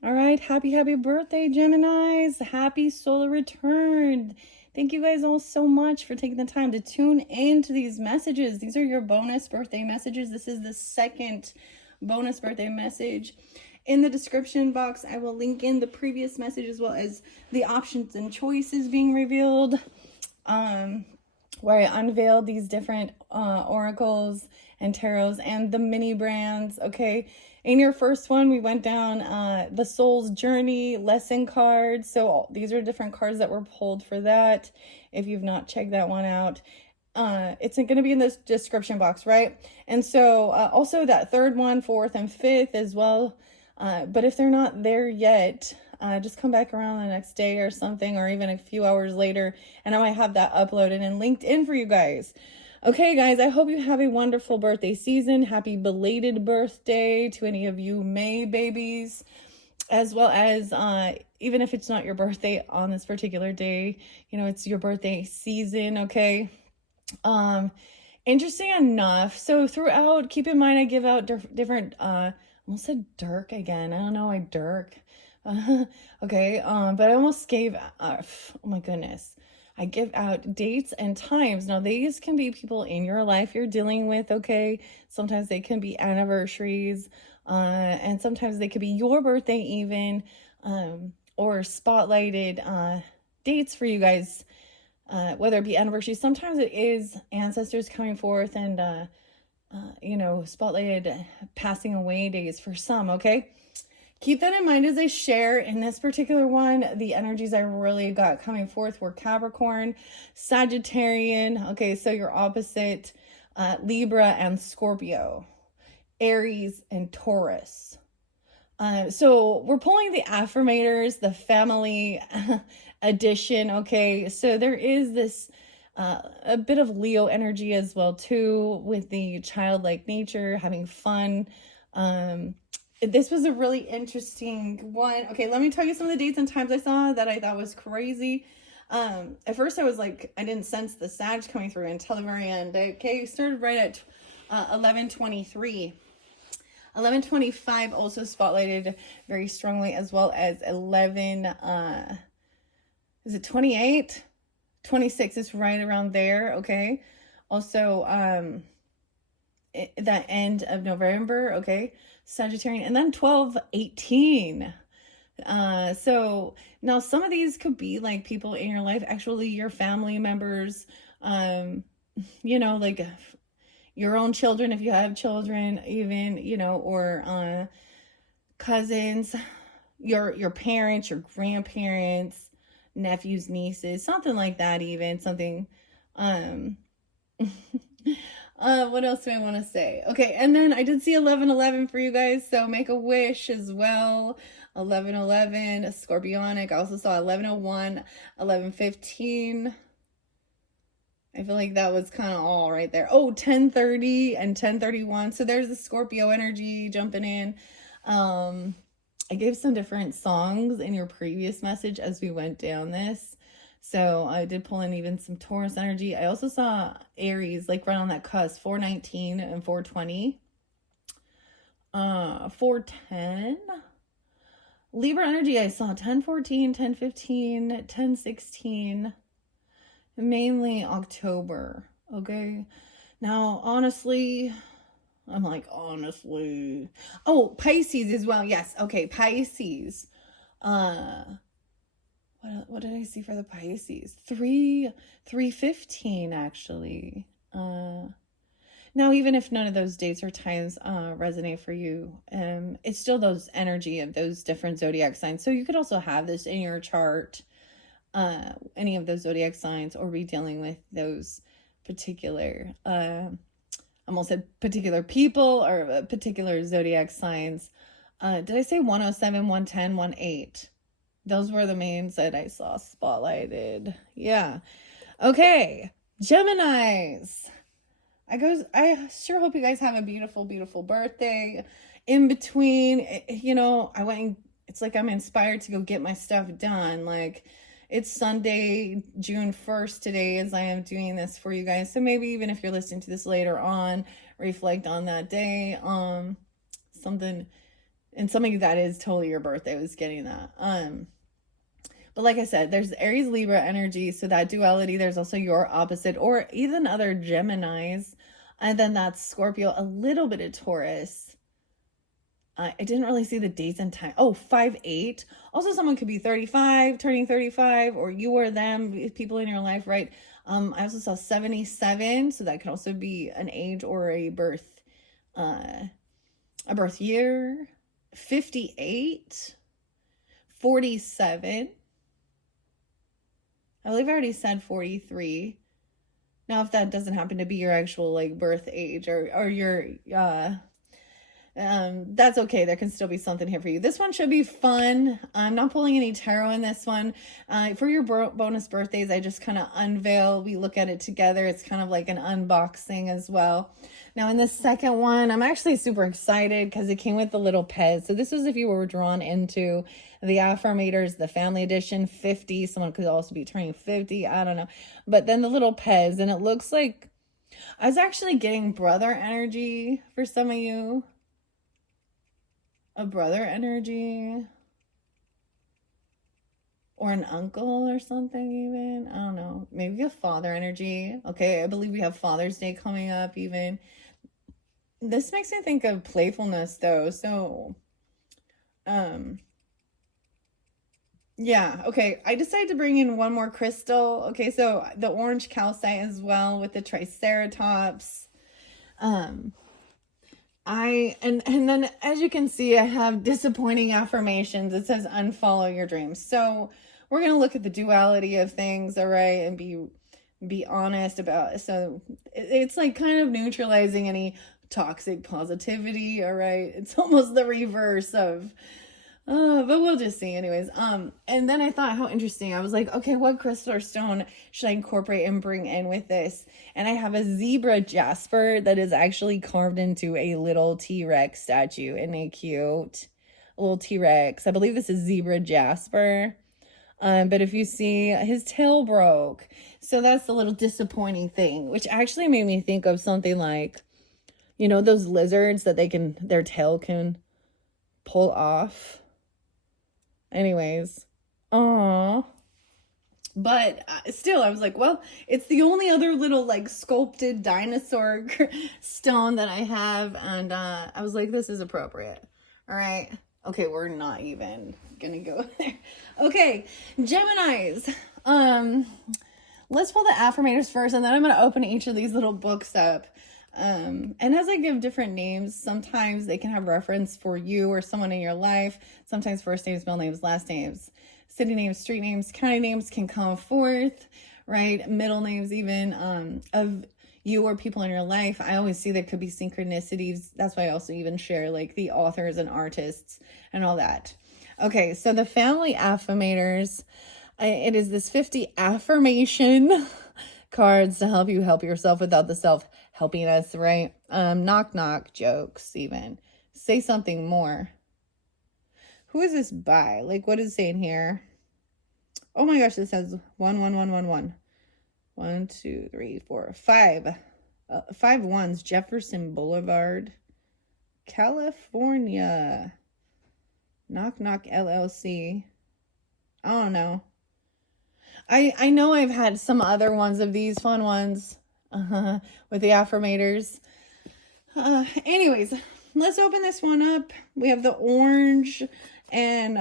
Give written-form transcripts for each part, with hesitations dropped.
All right, happy birthday, Geminis. Happy solar return. Thank you guys all so much for taking the time to tune into these messages. These are your bonus birthday messages. This is the second bonus birthday message. In the description box, I will link in the previous message as well as the options and choices being revealed, where I unveiled these different oracles and tarots and the mini brands. Okay, in your first one, we went down the soul's journey lesson cards. So these are different cards that were pulled for that. If you've not checked that one out, it's going to be in the description box, right? And so also that third one, fourth and fifth as well. But if they're not there yet, just come back around the next day or something, or even a few hours later, and I might have that uploaded and linked in for you guys. Okay, guys, I hope you have a wonderful birthday season. Happy belated birthday to any of you May babies, as well as even if it's not your birthday on this particular day, you know, it's your birthday season, okay? Interesting enough, so throughout, keep in mind I give out different, almost said Dirk again. I don't know why Dirk. Okay, but I almost gave, oh my goodness. I give out dates and times. Now, these can be people in your life you're dealing with, okay? Sometimes they can be anniversaries, and sometimes they could be your birthday even, or spotlighted dates for you guys, whether it be anniversaries. Sometimes it is ancestors coming forth and, you know, spotlighted passing away days for some, okay? Keep that in mind as I share. In this particular one, the energies I really got coming forth were Capricorn, Sagittarian, okay, so your opposite, Libra and Scorpio, Aries and Taurus. So we're pulling the Affirmators, the family edition, okay? So there is this a bit of Leo energy as well too, with the childlike nature, having fun. This was a really interesting one. Okay, let me tell you some of the dates and times I saw that I thought was crazy. At first I was like, I didn't sense the Sag coming through until the very end. Okay, started right at 11:23. 11:25 also spotlighted very strongly, as well as 11, is it 28? 26 is right around there, okay? Also, that end of November, okay? Sagittarian, and then 12:18. So now some of these could be like people in your life, actually your family members, you know, like your own children if you have children, even, you know, or cousins, your parents, your grandparents, nephews, nieces, something like that, even something. What else do I want to say? Okay, and then I did see 11:11 for you guys, so make a wish as well. 11:11, Scorpionic. I also saw 11:01, 11:15. I feel like that was kind of all right there. Oh, 10:30 and 10:31. So there's the Scorpio energy jumping in. I gave some different songs in your previous message as we went down this. So I did pull in even some Taurus energy. I also saw Aries, like right on that cusp, 419 and 420. 410. Libra energy, I saw 1014, 1015, 1016. Mainly October, okay? Now, honestly, I'm like, honestly. Oh, Pisces as well. Yes. Okay. Pisces. What did I see for the Pisces? 315 actually. Now, even if none of those dates or times resonate for you, it's still those energy of those different zodiac signs. So you could also have this in your chart, any of those zodiac signs, or be dealing with those particular almost said particular people or particular zodiac signs. Did I say 107, 110, 18? Those were the mains that I saw spotlighted. Yeah. Okay. Geminis. I sure hope you guys have a beautiful, beautiful birthday. In between, you know, it's like I'm inspired to go get my stuff done. Like, it's Sunday, June 1st today as I am doing this for you guys. So maybe even if you're listening to this later on, reflect on that day. Something And some of you, that is totally your birthday. I was getting that. But like I said, there's Aries Libra energy. So that duality, there's also your opposite or even other Geminis. And then that's Scorpio, a little bit of Taurus. I didn't really see the dates and time. Oh, 5/8. Also, someone could be 35, turning 35, or you or them, people in your life, right? I also saw 77, so that could also be an age or a birth year. 58, 47. I believe I already said 43. Now, if that doesn't happen to be your actual like birth age or your that's okay. There can still be something here for you. This one should be fun. I'm not pulling any tarot in this one. For your bonus birthdays, I just kind of unveil. We look at it together. It's kind of like an unboxing as well. Now in the second one, I'm actually super excited because it came with the little Pez. So this was if you were drawn into the Affirmators, the family edition, 50. Someone could also be turning 50. I don't know. But then the little Pez, and it looks like I was actually getting brother energy for some of you. A brother energy or an uncle or something even. I don't know. Maybe a father energy. Okay, I believe we have Father's Day coming up even. This makes me think of playfulness though. So, yeah, okay. I decided to bring in one more crystal. Okay, so the orange calcite as well with the triceratops. And then as you can see, I have disappointing affirmations. It says unfollow your dreams. So we're going to look at the duality of things, all right, and be honest about it. So it's like kind of neutralizing any toxic positivity, all right? It's almost the reverse of but we'll just see anyways. And then I thought how interesting. I was like, okay, what crystal or stone should I incorporate and bring in with this? And I have a zebra jasper that is actually carved into a little T-Rex statue. Isn't it cute? A little T-Rex. I believe this is zebra jasper. But if you see, his tail broke. So that's the little disappointing thing, which actually made me think of something like, you know, those lizards that their tail can pull off. Anyways, but still, I was like, well, it's the only other little like sculpted dinosaur stone that I have, and I was like, this is appropriate. All right, okay, we're not even gonna go there. Okay, Geminis. Let's pull the affirmators first, and then I'm gonna open each of these little books up. And as I give different names, sometimes they can have reference for you or someone in your life. Sometimes first names, middle names, last names, city names, street names, county names can come forth, right? Middle names even of you or people in your life. I always see there could be synchronicities. That's why I also even share like the authors and artists and all that. Okay, so the family affirmators, it is this 50 affirmation cards to help you help yourself without the self-helpiness, right? Knock knock jokes even. Say something more. Who is this by? Like, what is it saying here? Oh my gosh, this says 11111. 1, 2, 3, 4, 5. 5 ones. Jefferson Boulevard, California. Knock knock LLC. I don't know. I know I've had some other ones of these fun ones with the affirmators. Anyways, let's open this one up. We have the orange and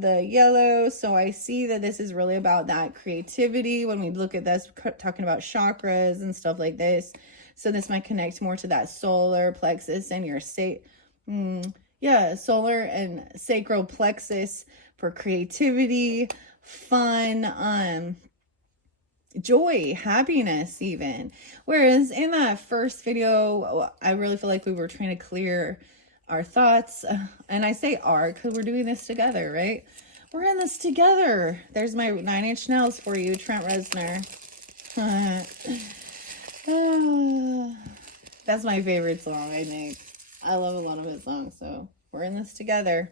the yellow. So I see that this is really about that creativity. When we look at this, talking about chakras and stuff like this. So this might connect more to that solar plexus and your solar and sacral plexus for creativity, fun, joy, happiness even. Whereas in that first video, I really feel like we were trying to clear our thoughts. And I say our because we're doing this together, right? We're in this together. There's my 9 Inch Nails for you, Trent Reznor. That's my favorite song, I think. I love a lot of his songs, so we're in this together.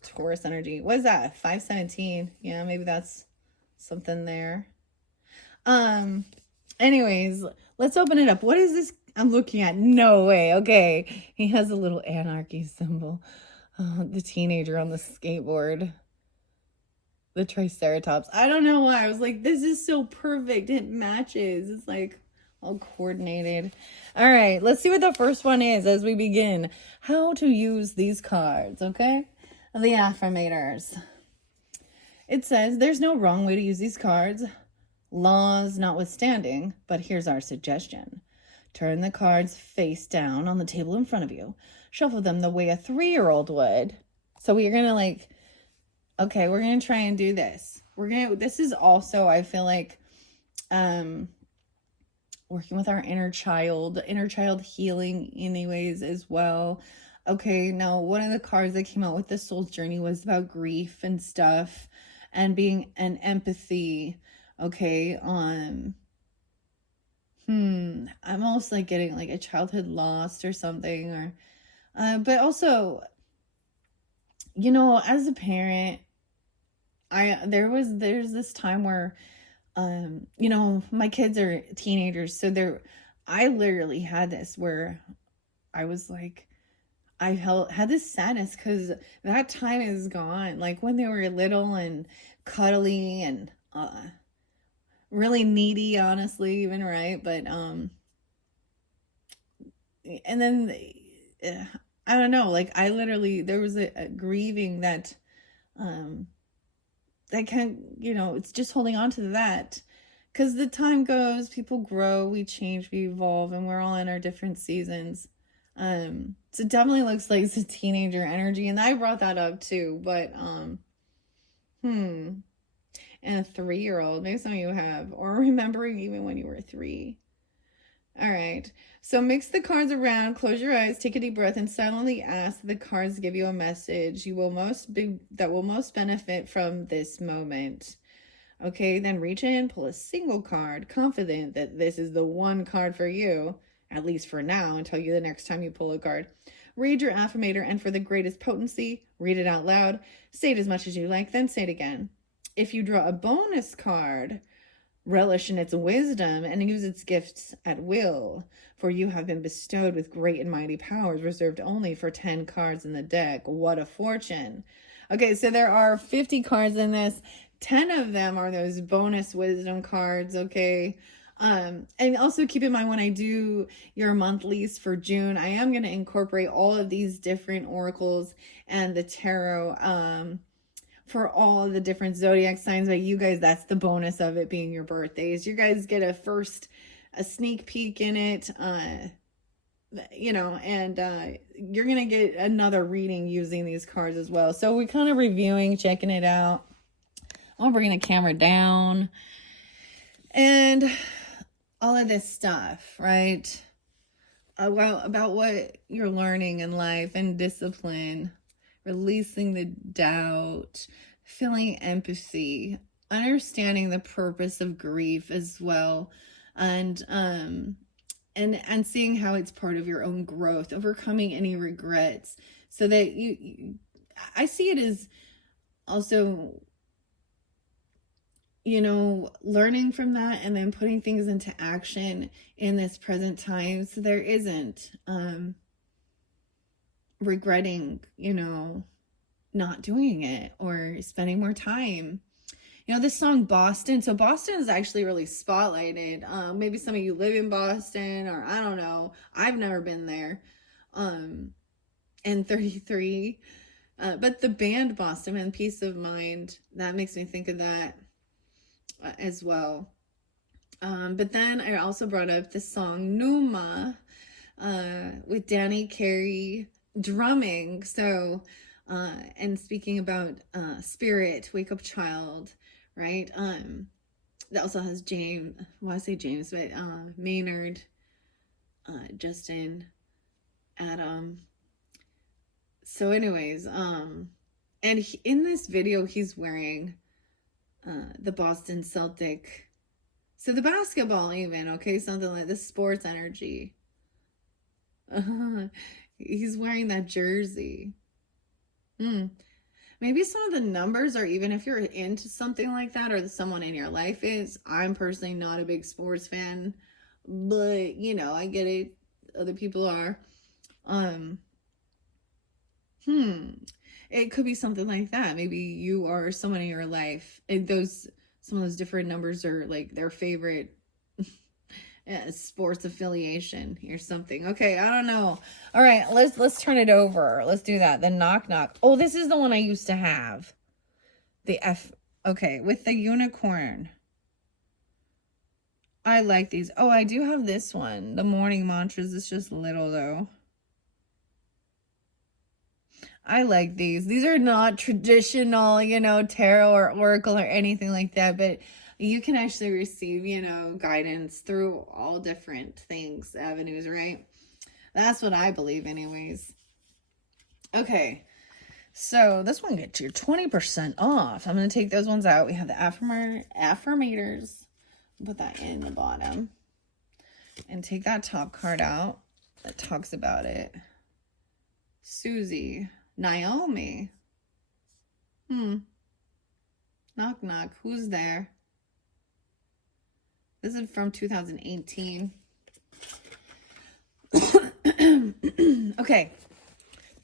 Taurus energy. What is that? 517. Yeah, maybe that's something there. Anyways, let's open it up. What is this I'm looking at, no way. Okay. He has a little anarchy symbol. The teenager on the skateboard. The Triceratops. I don't know why. I was like, this is so perfect. It matches. It's like all coordinated. All right, let's see what the first one is as we begin. How to use these cards, okay? The Affirmators. It says, there's no wrong way to use these cards, laws notwithstanding, but here's our suggestion. Turn the cards face down on the table in front of you. Shuffle them the way a 3-year-old would. So we're going to like, okay, we're going to try and do this. This is also, I feel like, working with our inner child healing anyways as well. Okay, now one of the cards that came out with the soul's journey was about grief and stuff and being an empathy. Okay, I'm almost like getting like a childhood lost or something, or but also, you know, as a parent, there's this time where you know, my kids are teenagers, so I literally had this where I was like, had this sadness because that time is gone. Like when they were little and cuddly and really needy, honestly, even, right? But and then I don't know, like I literally, there was a grieving that that can, you know, it's just holding on to that because the time goes, people grow, we change, we evolve, and we're all in our different seasons. So it definitely looks like it's a teenager energy, and I brought that up too, but and a 3-year-old, maybe some of you have, or remembering even when you were 3. All right, so mix the cards around, close your eyes, take a deep breath, and silently ask the cards give you a message that will most benefit from this moment. Okay, then reach in, pull a single card, confident that this is the one card for you, at least for now, and tell you the next time you pull a card. Read your affirmator, and for the greatest potency, read it out loud. Say it as much as you like, then say it again. If you draw a bonus card, relish in its wisdom and use its gifts at will, for you have been bestowed with great and mighty powers reserved only for 10 cards in the deck. What a fortune. Okay, so there are 50 cards in this. 10 of them are those bonus wisdom cards, okay? And also keep in mind, when I do your monthlies for June, I am going to incorporate all of these different oracles and the tarot for all the different zodiac signs. But you guys, that's the bonus of it being your birthdays. You guys get a sneak peek in it, you know, and you're going to get another reading using these cards as well. So we're kind of reviewing, checking it out. I'm bringing the camera down and all of this stuff, right? About what you're learning in life and discipline, releasing the doubt, feeling empathy, understanding the purpose of grief as well, and seeing how it's part of your own growth, overcoming any regrets, so that I see it as also, you know, learning from that and then putting things into action in this present time, so there isn't regretting, you know, not doing it or spending more time. You know, this song Boston, so Boston is actually really spotlighted. Maybe some of you live in Boston, or I don't know, I've never been there. And 33, but the band Boston and Peace of Mind, that makes me think of that as well. But then I also brought up the song Numa with Danny Carey drumming. So and speaking about spirit, wake up child, right? That also has Maynard, Justin, Adam. So anyways, and in this video he's wearing the Boston Celtic, so the basketball even, okay, something like this sports energy. He's wearing that jersey. Maybe some of the numbers, or even if you're into something like that, or someone in your life is. I'm personally not a big sports fan, but you know, I get it. other people are. It could be something like that. Maybe you are someone in your life, and some of those different numbers are like their favorite sports affiliation or something. Okay, I don't know. All right, let's turn it over. Let's do that. The knock knock. Oh, this is the one I used to have. The F. Okay, with the unicorn. I like these. Oh, I do have this one. The morning mantras. It's just little though. I like these. These are not traditional, tarot or oracle or anything like that, but you can actually receive, guidance through all different things, avenues, right? That's what I believe anyways. Okay. So this one gets you 20% off. I'm going to take those ones out. We have the Affirmators. Put that in the bottom. And take that top card out that talks about it. Susie. Naomi. Knock, knock. Who's there? This is from 2018. Okay.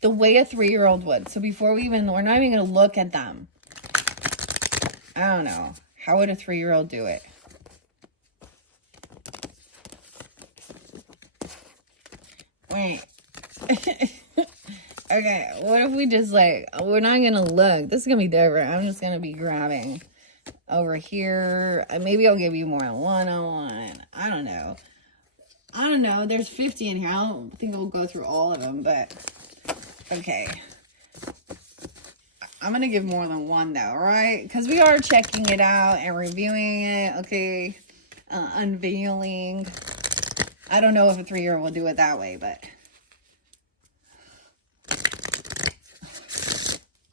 The way a 3-year-old would. So before we're not even going to look at them. I don't know. How would a 3-year-old do it? Wait. Okay, what if we just we're not going to look. This is going to be different. I'm just going to be grabbing over here. Maybe I'll give you more one-on-one. I don't know. There's 50 in here. I don't think we'll go through all of them, but okay. I'm going to give more than one though, right? Because we are checking it out and reviewing it. Okay. Unveiling. I don't know if a 3-year-old will do it that way, but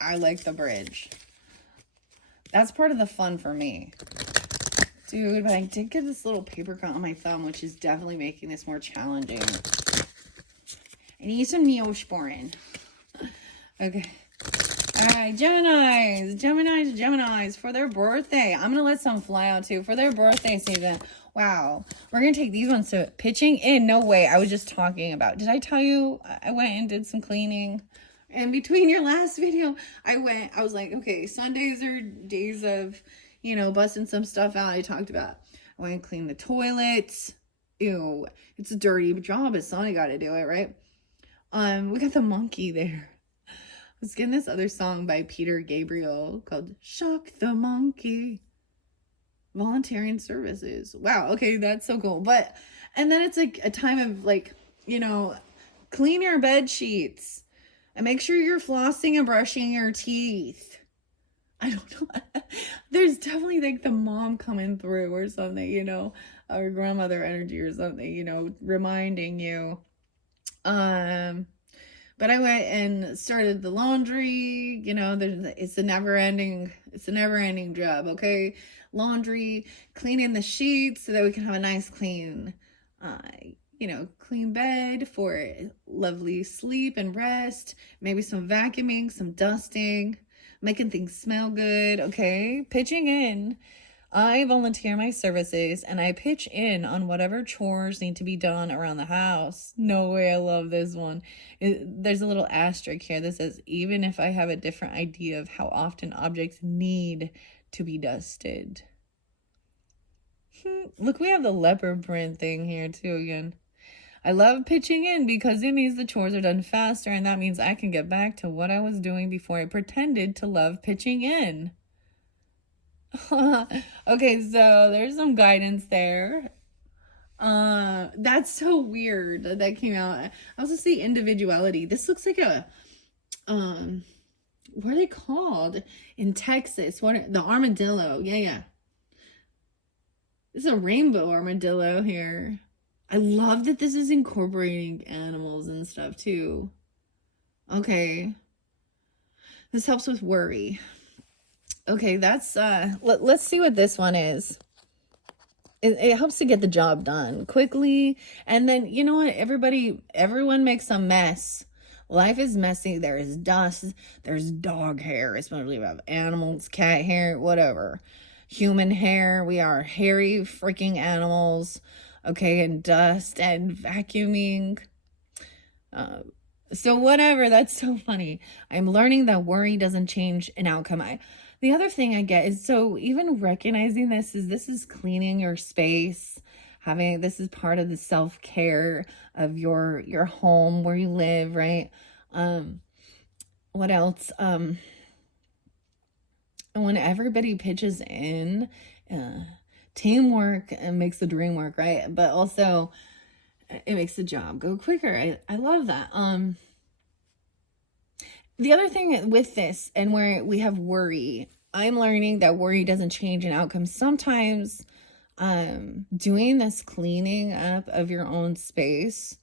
I like the bridge. That's part of the fun for me. Dude, but I did get this little paper cut on my thumb, which is definitely making this more challenging. I need some Neosporin. Okay. All right, Geminis, for their birthday. I'm going to let some fly out too. For their birthday season. Wow. We're going to take these ones to pitching in. No way. I was just talking about. Did I tell you I went and did some cleaning? And between your last video, I was like, okay, Sundays are days of, busting some stuff out. I talked about, I went and cleaned the toilets. Ew, it's a dirty job, but somebody got to do it, right? We got the monkey there. I was getting this other song by Peter Gabriel called Shock the Monkey. Volunteering services. Wow, okay, that's so cool. And then it's like a time of clean your bed sheets. And make sure you're flossing and brushing your teeth. I don't know. There's definitely the mom coming through or something, or grandmother energy or something, reminding you. But I went and started the laundry, it's a never ending job. Okay. Laundry, cleaning the sheets so that we can have a nice clean bed for lovely sleep and rest, maybe some vacuuming, some dusting, making things smell good. Okay. Pitching in. I volunteer my services and I pitch in on whatever chores need to be done around the house. No way. I love this one. There's a little asterisk here that says, even if I have a different idea of how often objects need to be dusted. Look, we have the leopard print thing here too again. I love pitching in because it means the chores are done faster, and that means I can get back to what I was doing before I pretended to love pitching in. Okay, so there's some guidance there. That's so weird that came out. I also see individuality. This looks like a what are they called in Texas? The armadillo? Yeah. This is a rainbow armadillo here. I love that this is incorporating animals and stuff too. Okay. This helps with worry. Okay, that's let's see what this one is. It helps to get the job done quickly. And then, you know what? Everyone makes a mess. Life is messy. There is dust. There's dog hair, especially about animals, cat hair, whatever. Human hair. We are hairy freaking animals. Okay, and dust and vacuuming. So whatever, that's so funny. I'm learning that worry doesn't change an outcome. The other thing I get is, so even recognizing this is cleaning your space, having, this is part of the self-care of your home where you live, right? What else? When everybody pitches in, uh, teamwork makes the dream work, right? But also it makes the job go quicker. I love that. The other thing with this, and where we have worry, I'm learning that worry doesn't change an outcome. Sometimes doing this cleaning up of your own space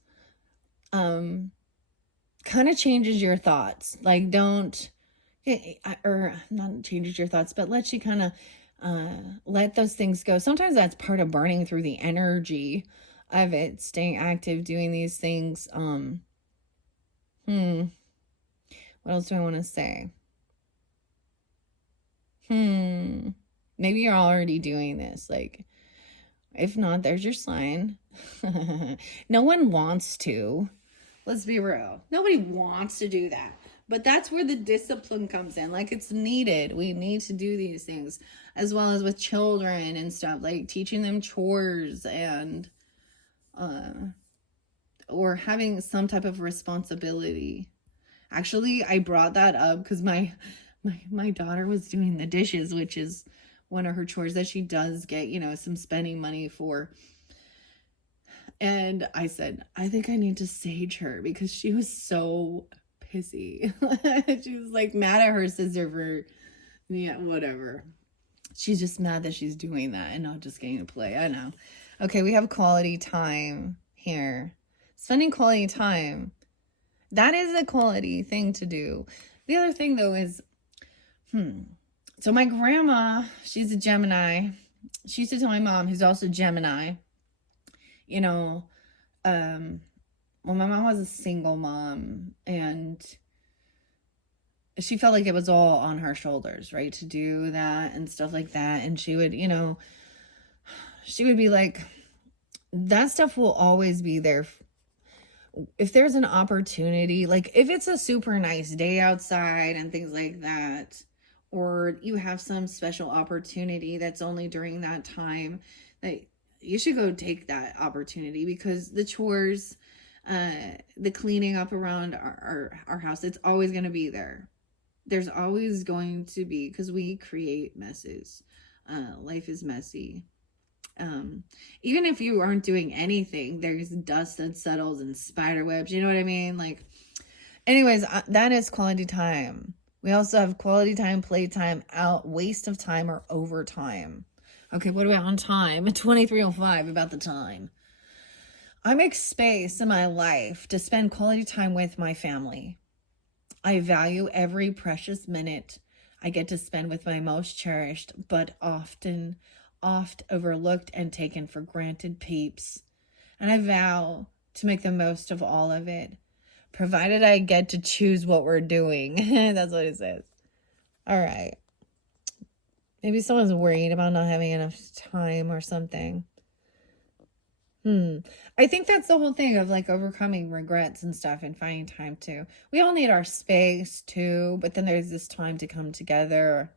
kind of changes your thoughts. Like, don't, or not changes your thoughts, but lets you kind of let those things go. Sometimes that's part of burning through the energy of it, staying active, doing these things. What else do I want to say? Maybe you're already doing this. Like, if not, there's your sign. No one wants to. Let's be real. Nobody wants to do that. But that's where the discipline comes in. Like, it's needed. We need to do these things, as well as with children and stuff, like teaching them chores and or having some type of responsibility. Actually, I brought that up because my daughter was doing the dishes, which is one of her chores that she does get, you know, some spending money for. And I said, I think I need to sage her, because she was so pissy. She was like mad at her sister for, yeah, whatever. She's just mad that she's doing that and not just getting to play. I know. Okay, we have quality time here. Spending quality time. That is a quality thing to do. The other thing, though, is, so my grandma, she's a Gemini. She used to tell my mom, who's also Gemini, you know, well, my mom was a single mom, and she felt like it was all on her shoulders, right, to do that and stuff like that. And she would, you know, she would be like, that stuff will always be there. If there's an opportunity, like if it's a super nice day outside and things like that, or you have some special opportunity that's only during that time, that you should go take that opportunity, because the chores, the cleaning up around our house, it's always going to be there. There's always going to be, because we create messes. Life is messy. Even if you aren't doing anything, there's dust that settles and spider webs, you know what I mean? Like, anyways, that is quality time. We also have quality time, playtime, out, waste of time, or overtime. Okay, what about on time? 23:05, about the time. I make space in my life to spend quality time with my family. I value every precious minute I get to spend with my most cherished, but oft overlooked and taken for granted peeps. And I vow to make the most of all of it, provided I get to choose what we're doing. That's what it says. All right. Maybe someone's worried about not having enough time or something. I think that's the whole thing of like overcoming regrets and stuff and finding time to. We all need our space too, but then there's this time to come together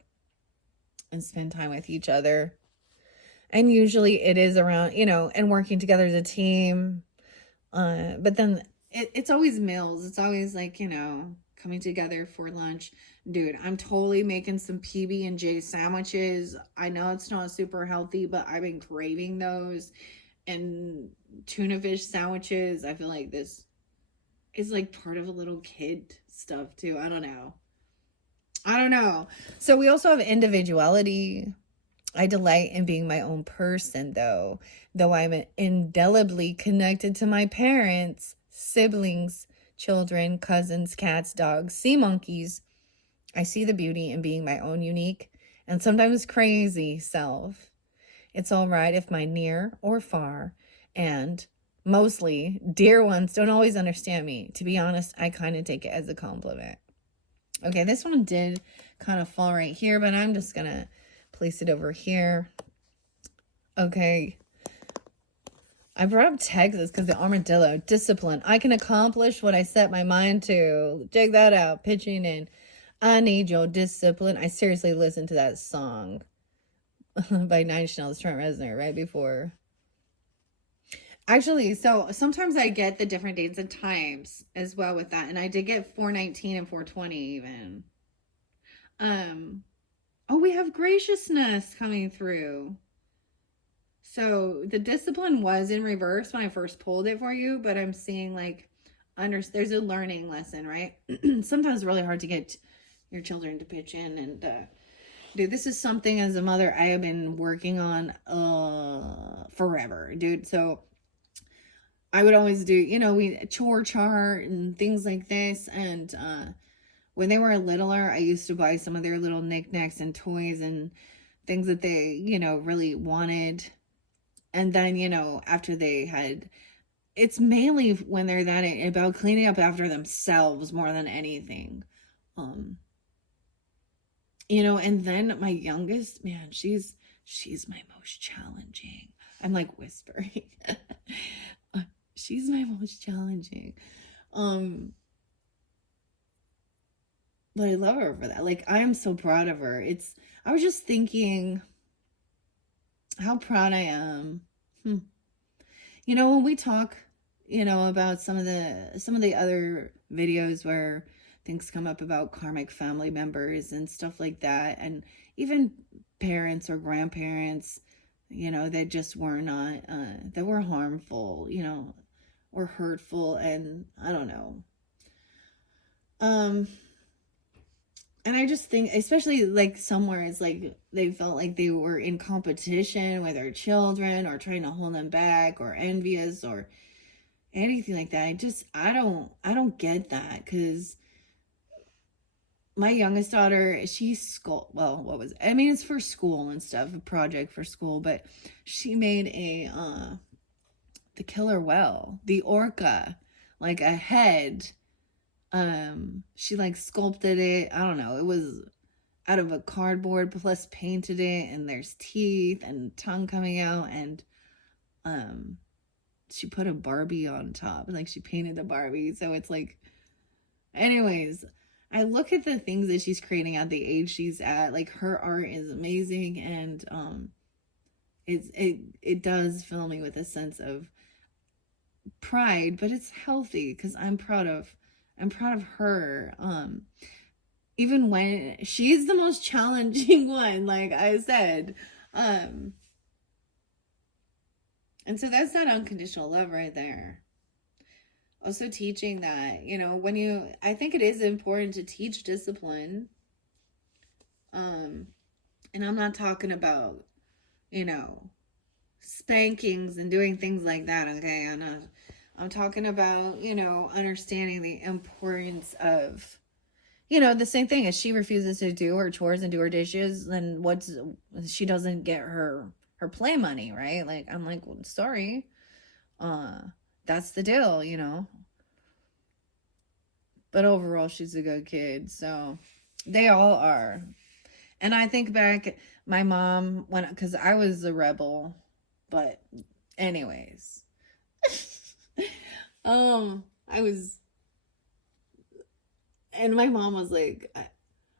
and spend time with each other. And usually it is around, you know, and working together as a team. But then it's always meals. It's always like, you know, coming together for lunch. Dude, I'm totally making some PB&J sandwiches. I know it's not super healthy, but I've been craving those. And tuna fish sandwiches. I feel like this is like part of a little kid stuff too. I don't know. So we also have individuality. I delight in being my own person, though I'm indelibly connected to my parents, siblings, children, cousins, cats, dogs, sea monkeys. I see the beauty in being my own unique and sometimes crazy self. It's all right if my near or far and mostly dear ones don't always understand me. To be honest, I kind of take it as a compliment. Okay, this one did kind of fall right here, but I'm just going to place it over here. Okay. I brought up Texas because the armadillo, discipline. I can accomplish what I set my mind to. Check that out. Pitching in. I need your discipline. I seriously listened to that song by Nine Inch Nails, Trent Reznor, right before. Actually, so sometimes I get the different dates and times as well with that. And I did get 419 and 420 even. Oh, we have graciousness coming through. So the discipline was in reverse when I first pulled it for you, but I'm seeing like there's a learning lesson, right? Sometimes it's really hard to get your children to pitch in, and dude, this is something as a mother I have been working on forever, dude. So I would always do, we chore chart and things like this, and when they were littler, I used to buy some of their little knickknacks and toys and things that they, really wanted. And then, after they had, it's mainly when they're that about cleaning up after themselves more than anything. And then my youngest, man, she's my most challenging. I'm like whispering. She's my most challenging. But I love her for that. Like, I am so proud of her. I was just thinking how proud I am. When we talk, about some of the other videos where things come up about karmic family members and stuff like that, and even parents or grandparents, that just were not, that were harmful, or hurtful, and I don't know. And I just think, especially like somewhere, it's like they felt like they were in competition with their children or trying to hold them back or envious or anything like that. I don't get that, because my youngest daughter, she's what was it? I mean, it's for school and stuff, a project for school, but she made the killer whale, the orca, like a head. She like sculpted it. I don't know. It was out of a cardboard plus painted it, and there's teeth and tongue coming out, and she put a Barbie on top. Like, she painted the Barbie. So it's like, anyways, I look at the things that she's creating at the age she's at. Like, her art is amazing, and it does fill me with a sense of pride, but it's healthy because I'm proud of her. Even when she's the most challenging one, like I said. And so that's that unconditional love right there. Also teaching that, I think it is important to teach discipline. And I'm not talking about, spankings and doing things like that, okay? I'm talking about, understanding the importance of, the same thing. If she refuses to do her chores and do her dishes, then she doesn't get her play money, right? Like, I'm like, well, sorry. That's the deal, But overall, she's a good kid. So they all are. And I think back, my mom, because I was a rebel, but anyways, I was, and my mom was like,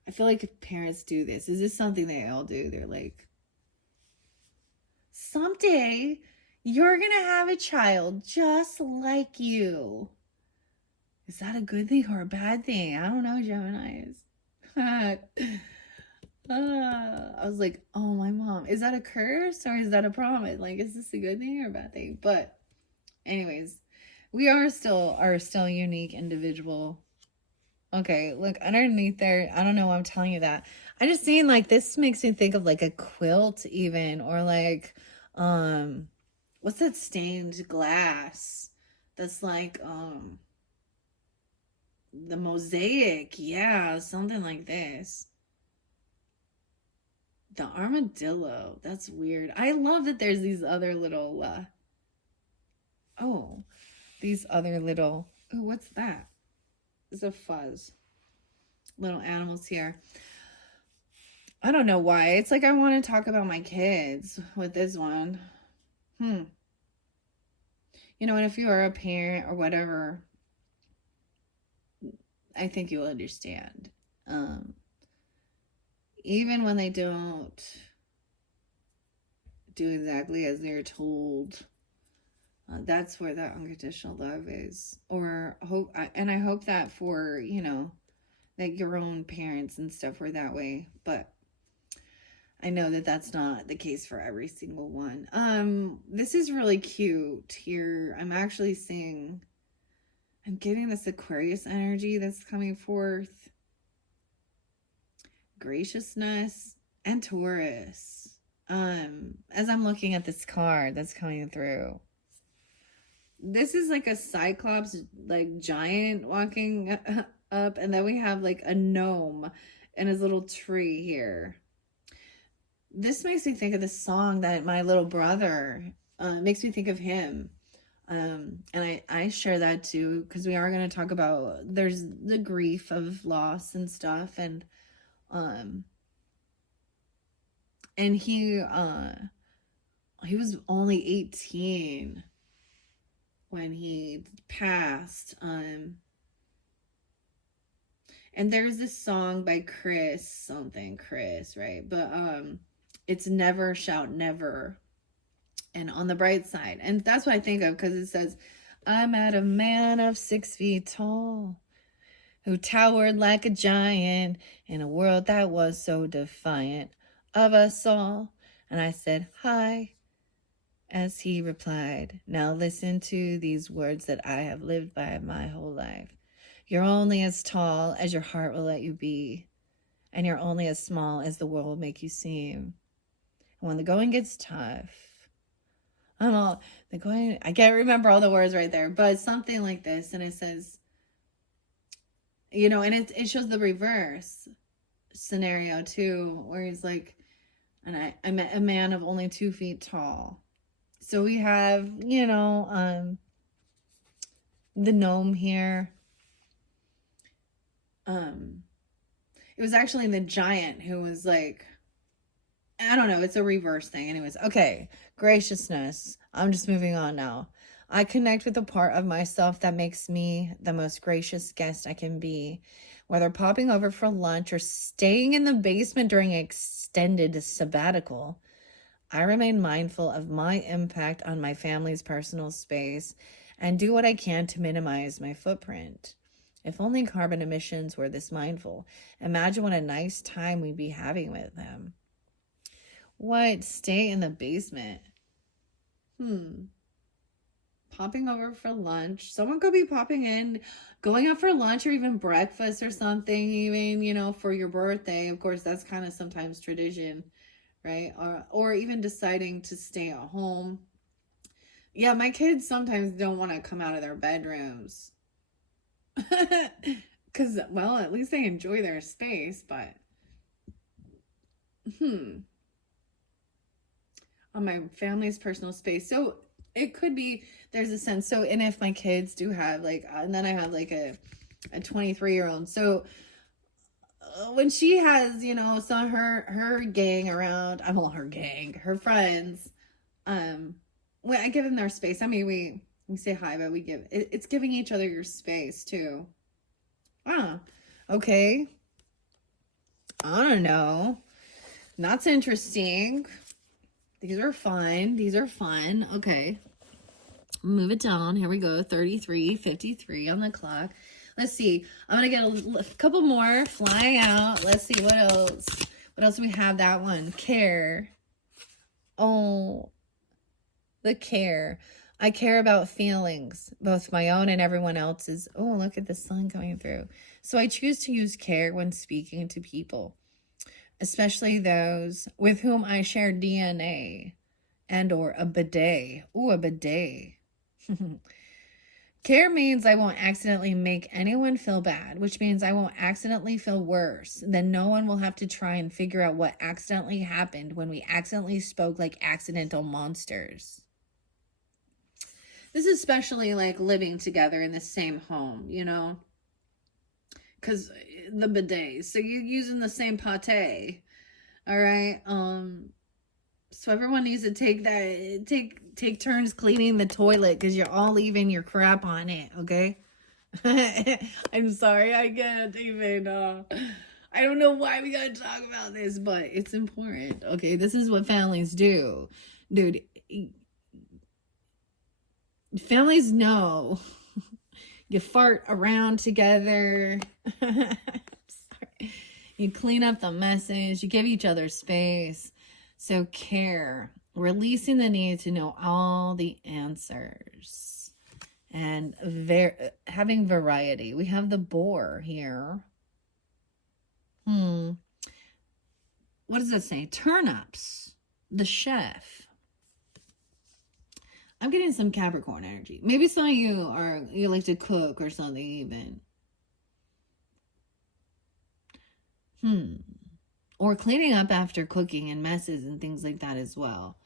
I feel like if parents do this, is this something they all do? They're like, someday you're gonna have a child just like you. Is that a good thing or a bad thing? I don't know, Geminis. I was like, oh, my mom, is that a curse or is that a promise? Like, is this a good thing or a bad thing? But anyways, we are still unique individual. Okay, look, underneath there, I don't know why I'm telling you that. I just seen, like, this makes me think of like a quilt even, or like, what's that stained glass that's like, the mosaic, yeah, something like this. The armadillo, that's weird. I love that there's these other little, these other little, what's that? It's a fuzz. Little animals here. I don't know why. It's like I want to talk about my kids with this one. And if you are a parent or whatever, I think you'll understand. Um, Even when they don't do exactly as they're told, that's where that unconditional love is. Or hope, and I hope that for, that your own parents and stuff were that way. But I know that that's not the case for every single one. This is really cute here. I'm actually seeing, I'm getting this Aquarius energy that's coming forth. Graciousness and Taurus. As I'm looking at this card that's coming through, this is like a cyclops, like giant walking up, and then we have like a gnome and his little tree here. This makes me think of the song that my little brother makes me think of him. And I share that too, because we are going to talk about, there's the grief of loss and stuff, and he was only 18 when he passed. And there's this song by Chris, right? But it's Never Shout Never, and On the Bright Side. And that's what I think of, because it says, I met a man of 6 feet tall who towered like a giant in a world that was so defiant of us all. And I said, hi, as he replied, now listen to these words that I have lived by my whole life. You're only as tall as your heart will let you be, and you're only as small as the world will make you seem. And when the going gets tough, I can't remember all the words right there, but something like this. And it says, and it shows the reverse scenario too, where he's like, and I met a man of only 2 feet tall. So we have, the gnome here. It was actually the giant who was like, I don't know, it's a reverse thing. Anyways, okay, graciousness. I'm just moving on now. I connect with the part of myself that makes me the most gracious guest I can be. Whether popping over for lunch or staying in the basement during an extended sabbatical, I remain mindful of my impact on my family's personal space and do what I can to minimize my footprint. If only carbon emissions were this mindful. Imagine what a nice time we'd be having with them. What? Stay in the basement? Popping over for lunch. Someone could be popping in, going out for lunch or even breakfast or something, even, for your birthday. Of course, that's kind of sometimes tradition, right? Or even deciding to stay at home. Yeah, my kids sometimes don't want to come out of their bedrooms. Because, well, at least they enjoy their space, but on my family's personal space. So it could be, there's a sense. So, and if my kids do have and then I have a 23-year-old. So when she has, some her gang around, her friends, when I give them their space, I mean, we say hi, but it's giving each other your space too. Okay. I don't know. That's interesting. These are fun. Okay. Move it down. Here we go. 33:53 on the clock. Let's see. I'm going to get a couple more flying out. Let's see what else. What else do we have? That one. Care. Oh, the care. I care about feelings, both my own and everyone else's. Oh, look at the sun coming through. So I choose to use care when speaking to people, especially those with whom I share DNA and or a bidet. Ooh, a bidet. Care means I won't accidentally make anyone feel bad, which means I won't accidentally feel worse. Then no one will have to try and figure out what accidentally happened when we accidentally spoke like accidental monsters. This is especially living together in the same home, because the bidet. So you're using the same pate. All right. So everyone needs to take turns cleaning the toilet because you're all leaving your crap on it, okay? I'm sorry, I can't even I don't know why we gotta talk about this, but it's important. Okay, this is what families do. Dude, families know. You fart around together. Sorry. You clean up the messes. You give each other space. So care. Releasing the need to know all the answers. And having variety. We have the boar here. What does that say? Turnips. The chef. I'm getting some Capricorn energy. Maybe some of you like to cook or something even. Or cleaning up after cooking and messes and things like that as well.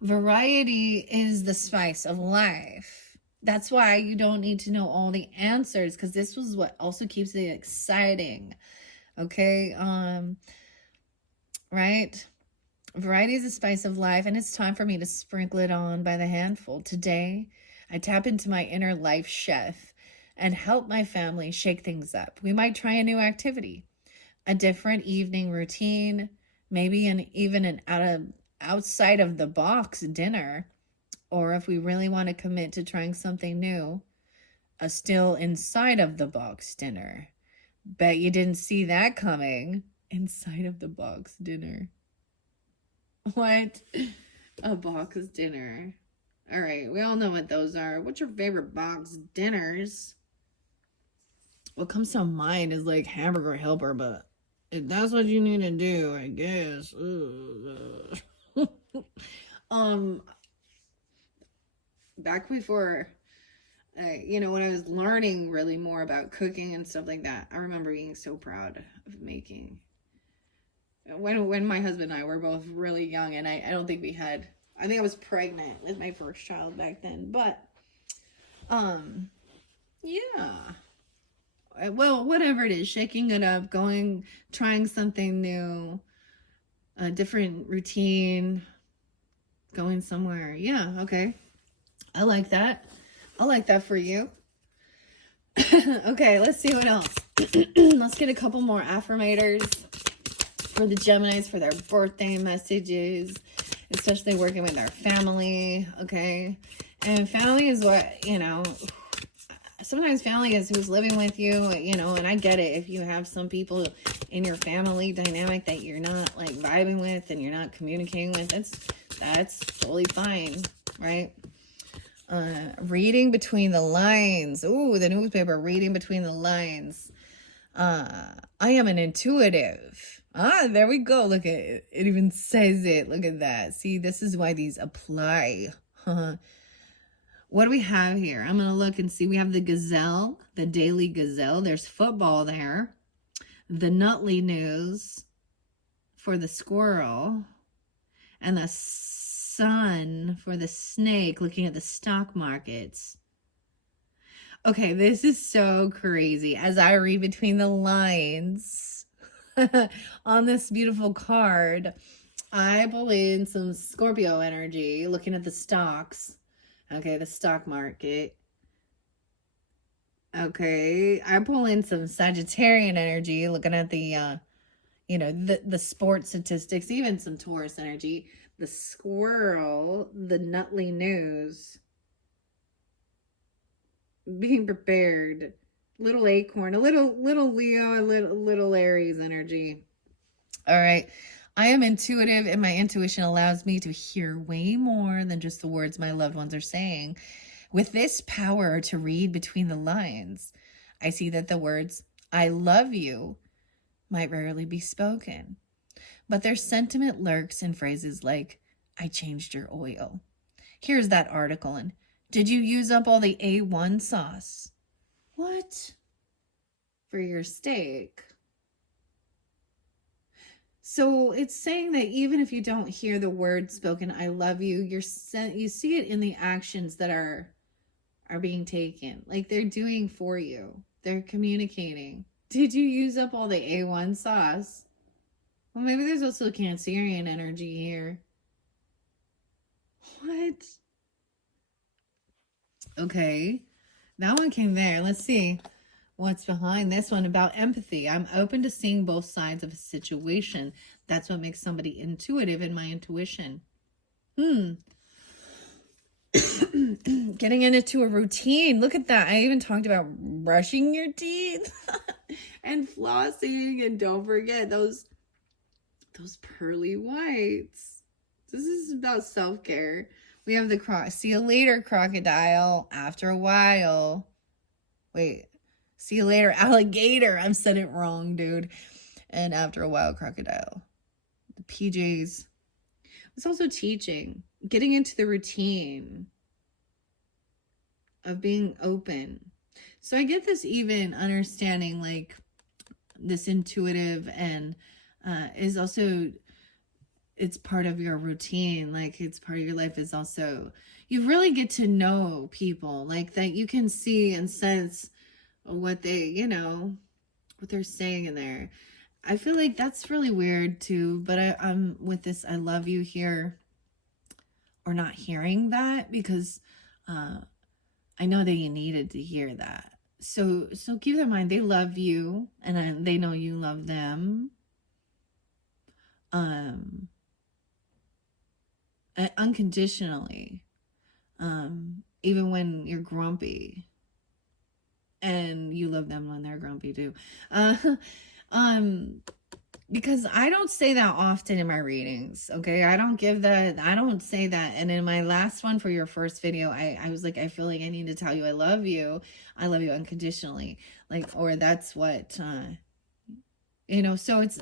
Variety is the spice of life. That's why you don't need to know all the answers, because this was what also keeps it exciting. Okay, right? Variety is the spice of life, and it's time for me to sprinkle it on by the handful. Today, I tap into my inner life chef and help my family shake things up. We might try a new activity, a different evening routine, maybe even an outside of the box dinner, or if we really want to commit to trying something new, a still inside of the box dinner. Bet you didn't see that coming. Inside of the box dinner. What? A box dinner. All right, we all know what those are. What's your favorite box dinners? What comes to mind is like hamburger helper, but if that's what you need to do, I guess. Back before, when I was learning really more about cooking and stuff like that, I remember being so proud of making. When my husband and I were both really young, and I don't think I think I was pregnant with my first child back then, but, yeah. Well, whatever it is, shaking it up, trying something new, a different routine, going somewhere. Yeah, okay. I like that. I like that for you. Okay, let's see what else. Let's get a couple more affirmators for the Geminis for their birthday messages, especially working with their family, okay? And family is what, sometimes family is who's living with you, and I get it if you have some people in your family dynamic that you're not like vibing with and you're not communicating with. That's totally fine, right? Reading between the lines. Ooh, the newspaper, reading between the lines. I am an intuitive. There we go. Look at it. It even says it. Look at that. See, this is why these apply. What do we have here? I'm going to look and see. We have the gazelle, the daily gazelle. There's football there. The Nutley news for the squirrel. And the sun for the snake, looking at the stock markets. Okay, this is so crazy. As I read between the lines on this beautiful card, I pull in some Scorpio energy, looking at the stocks. Okay, the stock market. Okay, I pull in some Sagittarian energy, looking at the the sports statistics, even some Taurus energy. The squirrel, the Nutley news, being prepared, little acorn, a little Leo, a little Aries energy. All right. I am intuitive, and my intuition allows me to hear way more than just the words my loved ones are saying. With this power to read between the lines, I see that the words, I love you, might rarely be spoken, but their sentiment lurks in phrases like, I changed your oil. Here's that article, and did you use up all the A1 sauce? What? For your steak? So it's saying that even if you don't hear the word spoken, I love you, you see it in the actions that are being taken. Like they're doing for you. They're communicating. Did you use up all the A1 sauce? Well, maybe there's also Cancerian energy here. What? Okay. That one came there. Let's see what's behind this one about empathy. I'm open to seeing both sides of a situation. That's what makes somebody intuitive in my intuition. Getting into a routine. Look at that. I even talked about brushing your teeth and flossing. And don't forget those pearly whites. This is about self-care. We have the see you later, crocodile. After a while. Wait. See you later, alligator. I said it wrong, dude. And after a while, crocodile. The PJs. It's also teaching. Getting into the routine of being open. So I get this even understanding, like this intuitive, and is also, it's part of your routine, like it's part of your life. Is also, you really get to know people like that. You can see and sense what they, you know, what they're saying in there. I feel like that's really weird too, but I'm with this I love you here, or not hearing that, because I know that you needed to hear that. So keep in mind, they love you, and they know you love them. Unconditionally. Even when you're grumpy. And you love them when they're grumpy too. Because I don't say that often in my readings, okay? I don't say that. And in my last one for your first video, I was like, I feel like I need to tell you I love you. I love you unconditionally. Like, or that's what, you know, so it's,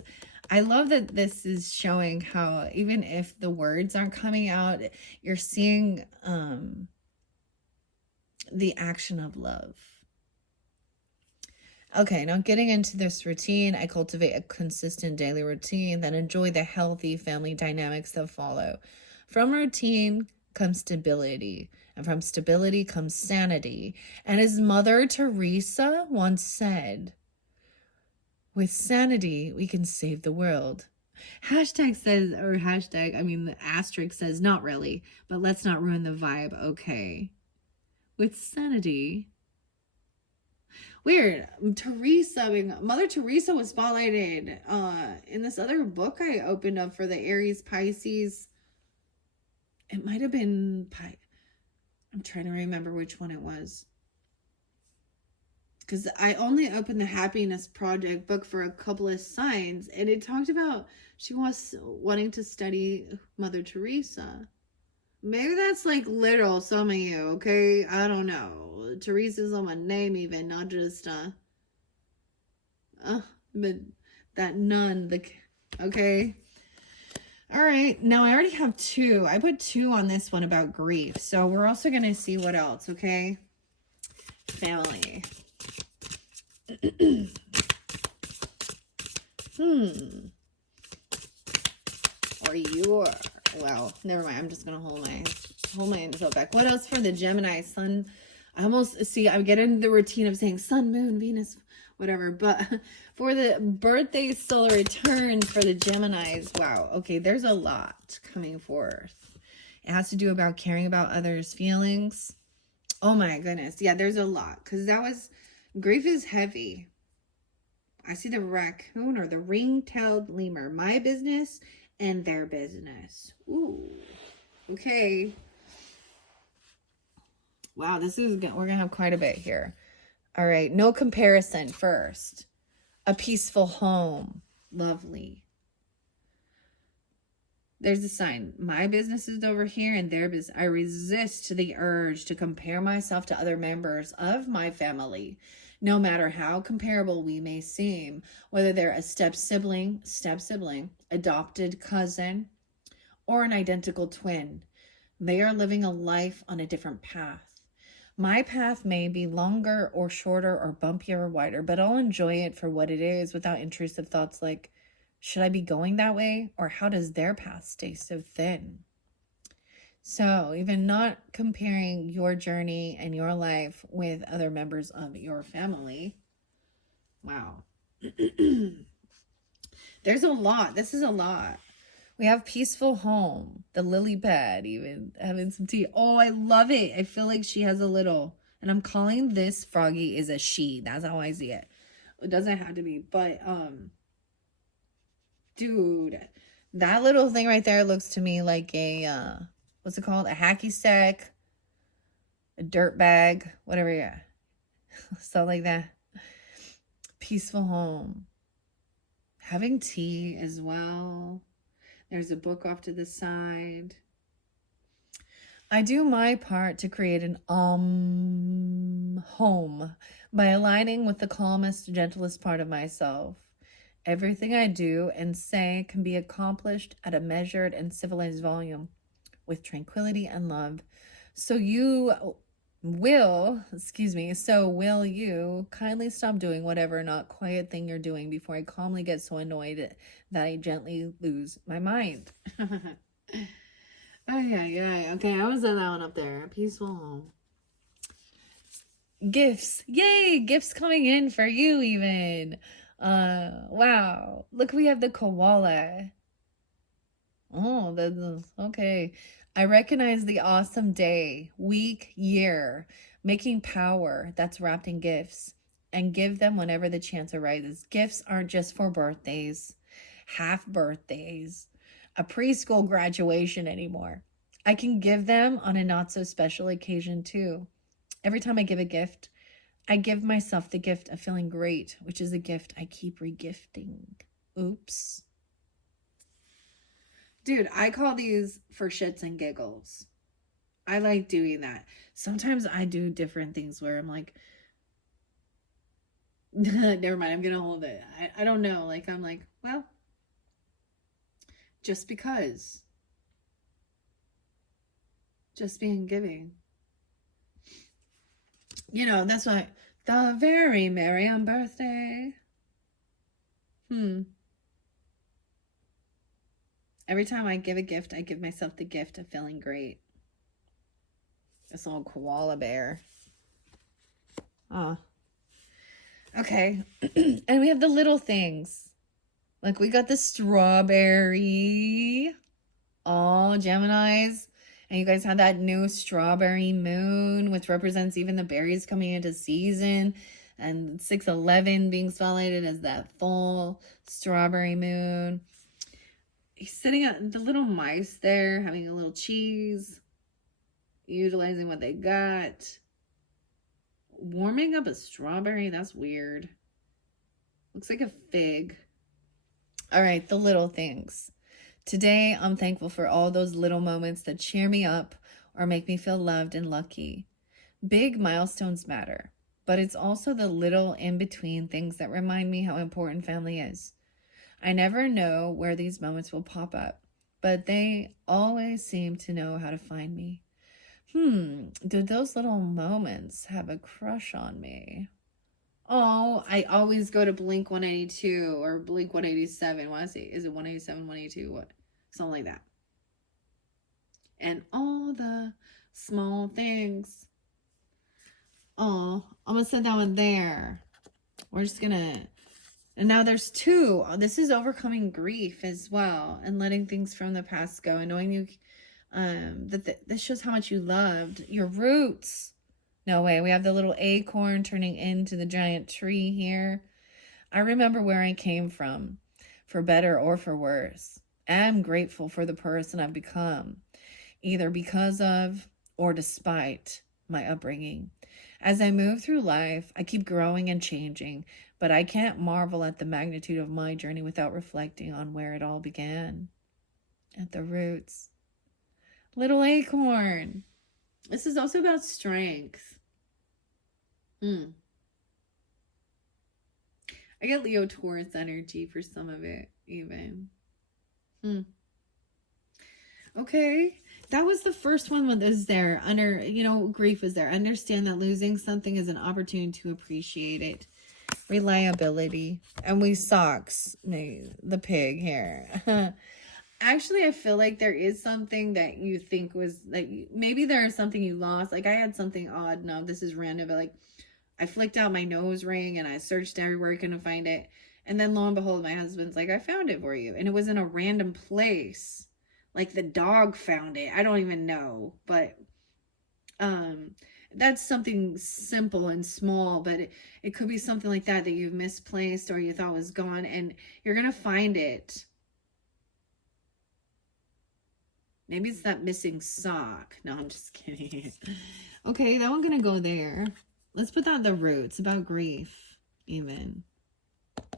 I love that this is showing how even if the words aren't coming out, you're seeing the action of love. Okay, now getting into this routine, I cultivate a consistent daily routine that enjoy the healthy family dynamics that follow. From routine comes stability, and from stability comes sanity. And as Mother Teresa once said, with sanity, we can save the world. Hashtag says, or hashtag, I mean, the asterisk says, not really, but let's not ruin the vibe, okay? With sanity. Weird. Mother Teresa was spotlighted in this other book I opened up for the Aries Pisces. It might have been I'm trying to remember which one it was, because I only opened the Happiness Project book for a couple of signs, and it talked about she was wanting to study Mother Teresa. Maybe that's like literal, some of you, okay? I don't know. Teresa's on my name even, not just, but that nun, okay? All right, now I already have 2. I put 2 on this one about grief. So we're also going to see what else, okay? Family. Or your, well, never mind. I'm just going to hold my info back. What else for the Gemini? Sun, I almost, see, I get into the routine of saying sun, moon, Venus, whatever. But for the birthday solar return for the Geminis, wow. Okay, there's a lot coming forth. It has to do about caring about others' feelings. Oh my goodness. Yeah, there's a lot. Because grief is heavy. I see the raccoon or the ring-tailed lemur. My business and their business. Ooh. Okay. Wow, we're going to have quite a bit here. All right, no comparison first. A peaceful home. Lovely. There's a sign. My business is over here and their business. I resist the urge to compare myself to other members of my family, no matter how comparable we may seem, whether they're a step sibling, adopted cousin, or an identical twin. They are living a life on a different path. My path may be longer or shorter or bumpier or wider, but I'll enjoy it for what it is without intrusive thoughts like, should I be going that way? Or how does their path stay so thin? So even not comparing your journey and your life with other members of your family. Wow. There's a lot. This is a lot. We have peaceful home, the lily pad, even having some tea. Oh, I love it. I feel like she has a little, and I'm calling this froggy is a she. That's how I see it. It doesn't have to be, but dude, that little thing right there looks to me like a what's it called? A hacky sack, a dirt bag, whatever. Yeah, stuff like that. Peaceful home, having tea as well. There's a book off to the side. I do my part to create an home by aligning with the calmest, gentlest part of myself. Everything I do and say can be accomplished at a measured and civilized volume with tranquility and love. So will you kindly stop doing whatever not quiet thing you're doing before I calmly get so annoyed that I gently lose my mind? Oh, yeah. Okay, I was in that one up there. Peaceful home. Gifts. Yay! Gifts coming in for you, even. Wow. Look, we have the koala. Oh, that's okay. I recognize the awesome day, week, year, making power that's wrapped in gifts and give them whenever the chance arises. Gifts aren't just for birthdays, half birthdays, a preschool graduation anymore. I can give them on a not so special occasion too. Every time I give a gift, I give myself the gift of feeling great, which is a gift I keep regifting. Oops. Dude, I call these for shits and giggles. I like doing that. Sometimes I do different things where I'm like, never mind, I'm going to hold it. I don't know. Like, I'm like, well, just because. Just being giving. You know, that's why the very merry on birthday. Every time I give a gift, I give myself the gift of feeling great. This little koala bear. Oh. Okay. And we have the little things. Like we got the strawberry. Oh, Geminis. And you guys have that new strawberry moon, which represents even the berries coming into season. And 6/11 being spotlighted as that full strawberry moon. He's sitting at the little mice there, having a little cheese, utilizing what they got. Warming up a strawberry, that's weird. Looks like a fig. All right, the little things. Today, I'm thankful for all those little moments that cheer me up or make me feel loved and lucky. Big milestones matter, but it's also the little in-between things that remind me how important family is. I never know where these moments will pop up, but they always seem to know how to find me. Do those little moments have a crush on me? Oh, I always go to Blink 182 or Blink 187. Want to say, is it 187, 182? What? Something like that. And all the small things. Oh, I'm going to set that one there. We're just going to... And now there's two. This is overcoming grief as well and letting things from the past go and knowing you this shows how much you loved your roots. No way. We have the little acorn turning into the giant tree here. I remember where I came from, for better or for worse. I'm grateful for the person I've become, either because of or despite my upbringing. As I move through life, I keep growing and changing, but I can't marvel at the magnitude of my journey without reflecting on where it all began. At the roots. Little acorn. This is also about strength. I get Leo Taurus energy for some of it, even. Okay. That was the first one that was there. Grief is there. Understand that losing something is an opportunity to appreciate it. Reliability. And we socks the pig here. Actually, I feel like there is something that you think was like, maybe there is something you lost. Like I had something odd. No, this is random, but like I flicked out my nose ring and I searched everywhere, couldn't find it. And then lo and behold, my husband's like, I found it for you. And it was in a random place. Like the dog found it. I don't even know. But um that's something simple and small, but it could be something like that you've misplaced or you thought was gone, and you're gonna find it. Maybe it's that missing sock. No, I'm just kidding. Okay, that one's gonna go there. Let's put that the roots about grief, even.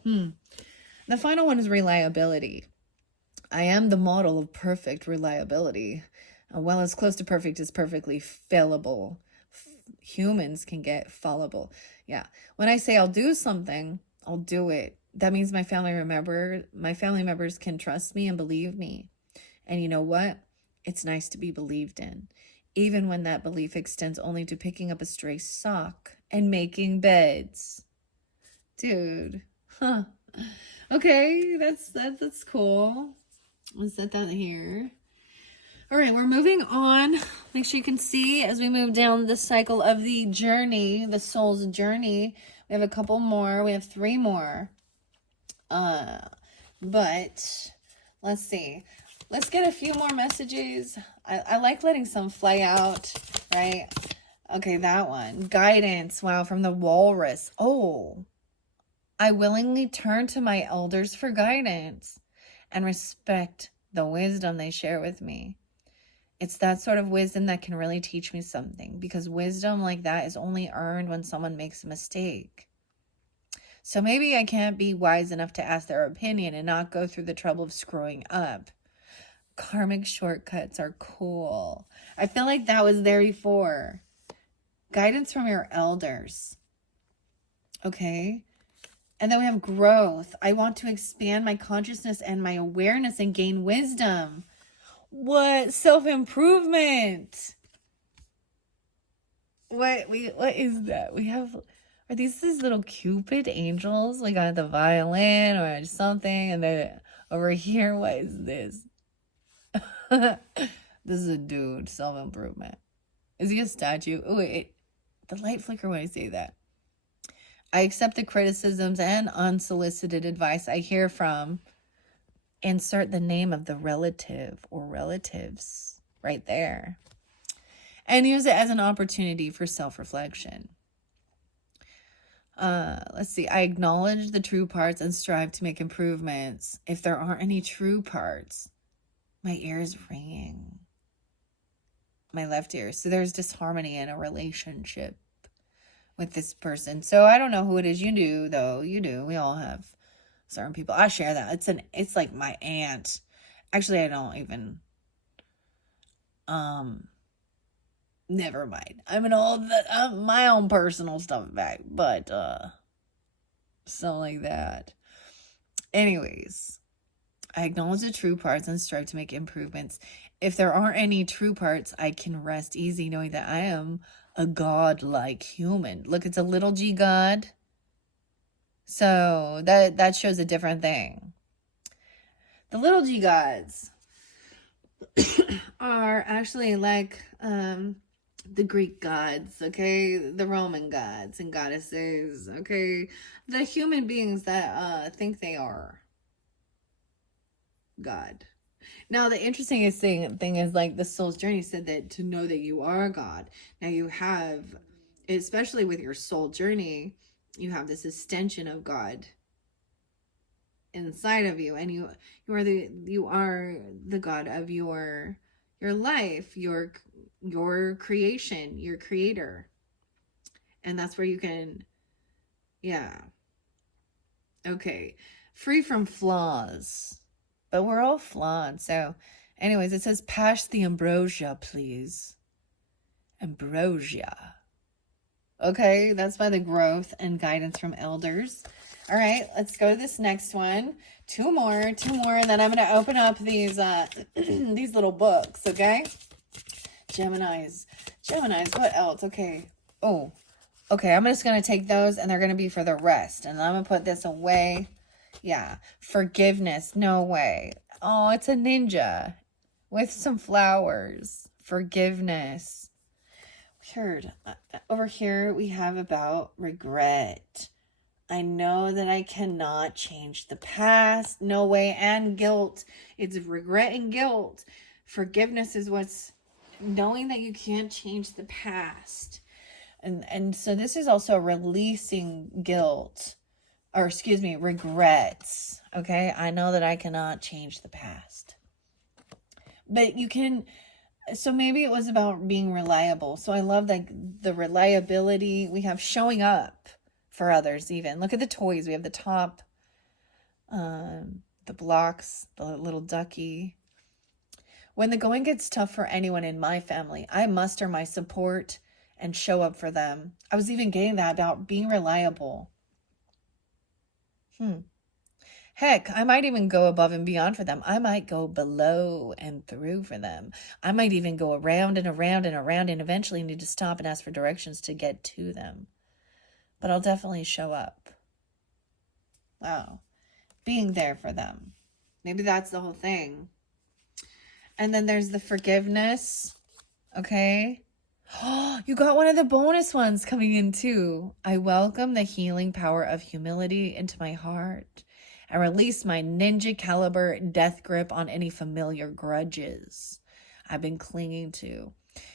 The final one is reliability. I am the model of perfect reliability. Well, as close to perfect as perfectly fallible. Humans can get fallible. Yeah. When I say I'll do something, I'll do it. That means my family members can trust me and believe me. And you know what? It's nice to be believed in, even when that belief extends only to picking up a stray sock and making beds. Dude. Huh. Okay, that's cool. Let's set that here. All right, we're moving on. Make sure you can see as we move down the cycle of the journey, the soul's journey. We have a couple more. We have 3 more. But let's see. Let's get a few more messages. I like letting some fly out, right? Okay, that one. Guidance. Wow, from the walrus. Oh, I willingly turn to my elders for guidance and respect the wisdom they share with me. It's that sort of wisdom that can really teach me something, because wisdom like that is only earned when someone makes a mistake. So maybe I can't be wise enough to ask their opinion and not go through the trouble of screwing up. Karmic shortcuts are cool. I feel like that was there before. Guidance from your elders. Okay. And then we have growth. I want to expand my consciousness and my awareness and gain wisdom. What? Self-improvement. What is that? We have, are these little Cupid angels like on the violin or something? And then over here, what is this? This is a dude, self-improvement. Is he a statue? Oh, wait, the light flicker when I say that. I accept the criticisms and unsolicited advice I hear from. Insert the name of the relative or relatives right there. And use it as an opportunity for self-reflection. Let's see. I acknowledge the true parts and strive to make improvements. If there aren't any true parts, my ear is ringing. My left ear. So there's disharmony in a relationship with this person. So I don't know who it is. You do, though. You do. We all have certain people. I share that. It's like my aunt. Actually, I don't even. Never mind. I'm an old my own personal stuff back, but something like that. Anyways, I acknowledge the true parts and strive to make improvements. If there aren't any true parts, I can rest easy knowing that I am a god-like human. Look, it's a little g god. So that shows a different thing. The little g gods are actually like the Greek gods, okay, the Roman gods and goddesses, okay, the human beings that think they are God. Now, the interesting thing is, like, the soul's journey said that to know that you are God. Now, you have, especially with your soul journey, you have this extension of God inside of you, and you are the God of your life, your creation, your creator. And that's where you can, yeah. Okay. Free from flaws. But we're all flawed. So anyways, it says, pass the ambrosia, please. Ambrosia. Okay, that's by the growth and guidance from elders. All right, let's go to this next one. Two more, and then I'm going to open up these these little books, okay? Geminis, what else? Okay. Oh, okay, I'm just going to take those, and they're going to be for the rest. And I'm going to put this away. Yeah. Forgiveness. No way. Oh, it's a ninja with some flowers. Forgiveness. Weird. Over here we have about regret. I know that I cannot change the past. No way. And guilt. It's regret and guilt. Forgiveness is what's knowing that you can't change the past. And so this is also releasing guilt, or excuse me, regrets. Okay? I know that I cannot change the past. But you can, so maybe it was about being reliable. So I love like the reliability we have, showing up for others. Even look at the toys. We have the top, the blocks, the little ducky. When the going gets tough for anyone in my family, I muster my support and show up for them. I was even getting that about being reliable. Heck, I might even go above and beyond for them. I might go below and through for them. I might even go around and around and around and eventually need to stop and ask for directions to get to them. But I'll definitely show up. Wow. Being there for them. Maybe that's the whole thing. And then there's the forgiveness. Okay. Oh, you got one of the bonus ones coming in too. I welcome the healing power of humility into my heart. I release my ninja caliber death grip on any familiar grudges I've been clinging to.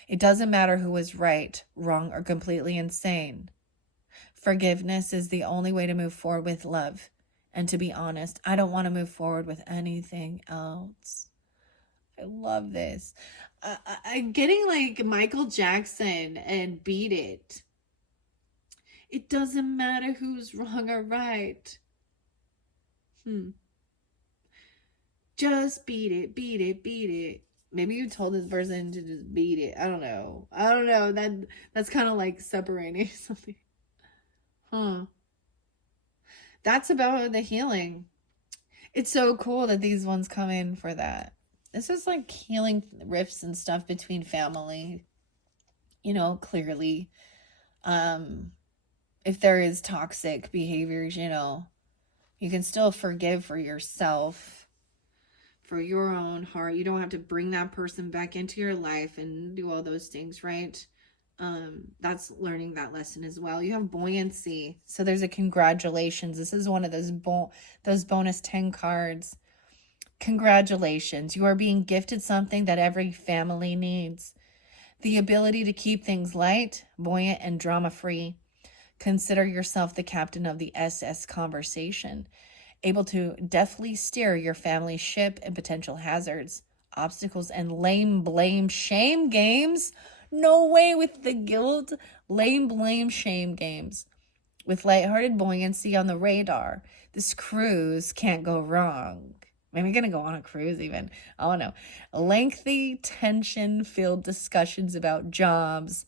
It doesn't matter who was right, wrong, or completely insane. Forgiveness is the only way to move forward with love. And to be honest, I don't want to move forward with anything else. I love this. I'm getting like Michael Jackson and Beat It. It doesn't matter who's wrong or right. Just beat it, beat it, beat it. Maybe you told this person to just beat it. I don't know. That's kind of like separating something. That's about the healing. It's so cool that these ones come in for that. This is like healing rifts and stuff between family. Clearly. If there is toxic behaviors, you can still forgive for yourself, for your own heart. You don't have to bring that person back into your life and do all those things, right? That's learning that lesson as well. You have buoyancy. So there's a congratulations. This is one of those bonus 10 cards. Congratulations. You are being gifted something that every family needs. The ability to keep things light, buoyant, and drama-free. Consider yourself the captain of the SS conversation, able to deftly steer your family's ship and potential hazards, obstacles, and lame blame shame games. No way with the guilt. Lame blame shame games. With lighthearted buoyancy on the radar, this cruise can't go wrong. Maybe gonna go on a cruise even. I don't know. Lengthy, tension-filled discussions about jobs,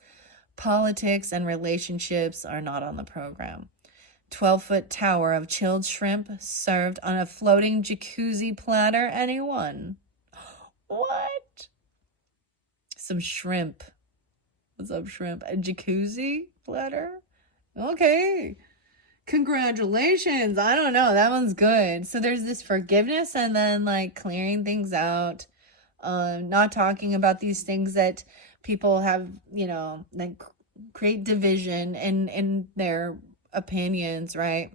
politics, and relationships are not on the program. 12-foot tower of chilled shrimp served on a floating jacuzzi platter. Anyone? What? Some shrimp. What's up, shrimp? A jacuzzi platter? Okay. Congratulations. I don't know. That one's good. So there's this forgiveness and then like clearing things out. Not talking about these things that people have, like create division in their opinions, right?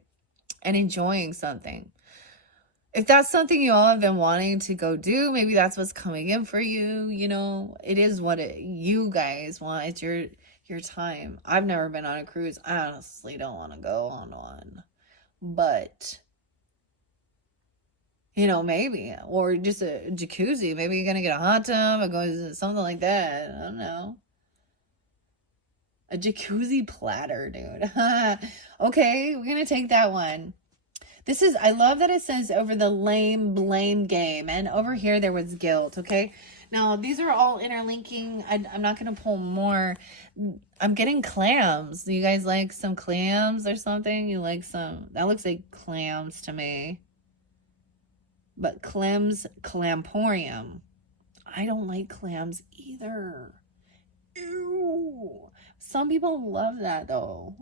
And enjoying something. If that's something you all have been wanting to go do, maybe that's what's coming in for you. It is what you guys want. It's your time. I've never been on a cruise. I honestly don't want to go on one. But maybe. Or just a jacuzzi. Maybe you're going to get a hot tub or go to something like that. I don't know. A jacuzzi platter, dude. Okay, we're going to take that one. I love that it says over the lame blame game. And over here, there was guilt, okay? Now, these are all interlinking. I'm not going to pull more. I'm getting clams. Do you guys like some clams or something? You like some? That looks like clams to me. But clamporium. I don't like clams either. Ew. Some people love that though.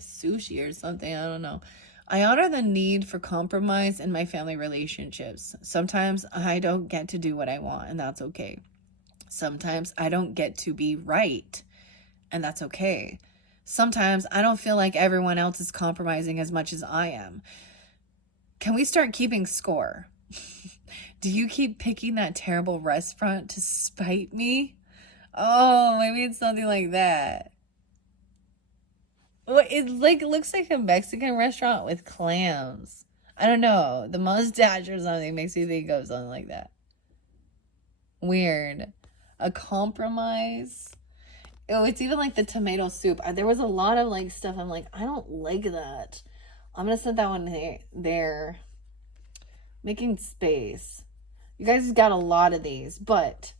Sushi or something, I don't know. I honor the need for compromise in my family relationships. Sometimes I don't get to do what I want, and that's okay. Sometimes I don't get to be right, and that's okay. Sometimes I don't feel like everyone else is compromising as much as I am. Can we start keeping score? Do you keep picking that terrible restaurant to spite me? Oh, maybe it's something like that. Well, it looks like a Mexican restaurant with clams. I don't know. The mustache or something makes me think of something like that. Weird. A compromise. Oh, it's even like the tomato soup. There was a lot of like stuff. I'm like, I don't like that. I'm gonna set that one there. Making space. You guys got a lot of these, but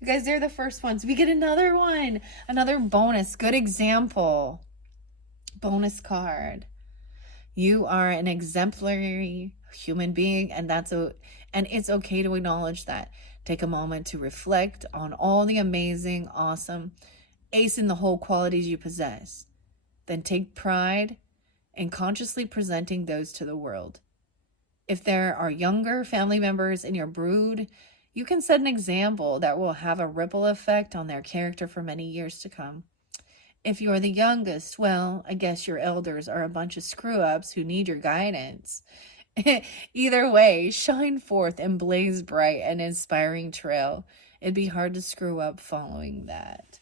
you guys, they're the first ones. We get another one, another bonus. Good example. Bonus card. You are an exemplary human being, and it's okay to acknowledge that. Take a moment to reflect on all the amazing, awesome, ace in the hole qualities you possess. Then take pride in consciously presenting those to the world. If there are younger family members in your brood, you can set an example that will have a ripple effect on their character for many years to come. If you're the youngest, well, I guess your elders are a bunch of screw-ups who need your guidance. Either way, shine forth and blaze bright and inspiring trail. It'd be hard to screw up following that.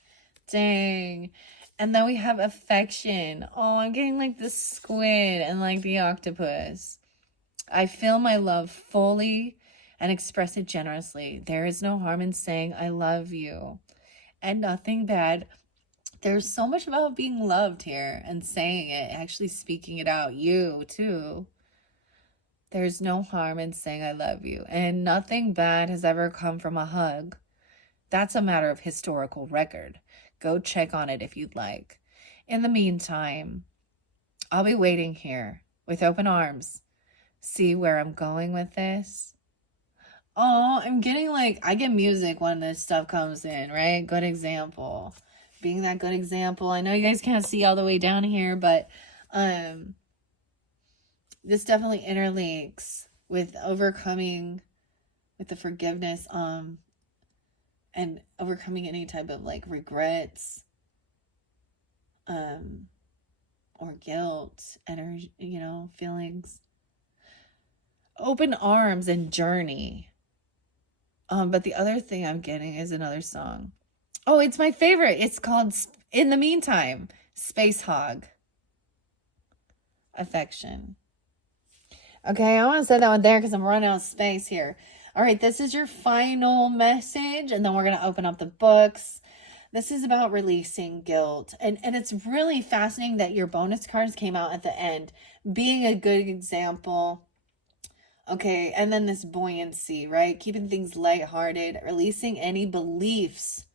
Dang. And then we have affection. Oh, I'm getting like the squid and like the octopus. I feel my love fully and express it generously. There is no harm in saying I love you, and nothing bad. There's so much about being loved here and saying it, actually speaking it out. You too. There's no harm in saying I love you, and nothing bad has ever come from a hug. That's a matter of historical record. Go check on it if you'd like. In the meantime, I'll be waiting here with open arms. See where I'm going with this? Oh, I'm getting like, I get music when this stuff comes in, right? Good example. Being that good example. I know you guys can't see all the way down here, but this definitely interlinks with overcoming, with the forgiveness, and overcoming any type of like regrets, or guilt, energy, feelings. Open arms and journey. But the other thing I'm getting is another song. Oh, it's my favorite. It's called In the Meantime, Space Hog. Affection. Okay, I want to set that one there because I'm running out of space here. All right, this is your final message, and then we're going to open up the books. This is about releasing guilt. And it's really fascinating that your bonus cards came out at the end. Being a good example. Okay, and then this buoyancy, right? Keeping things lighthearted, releasing any beliefs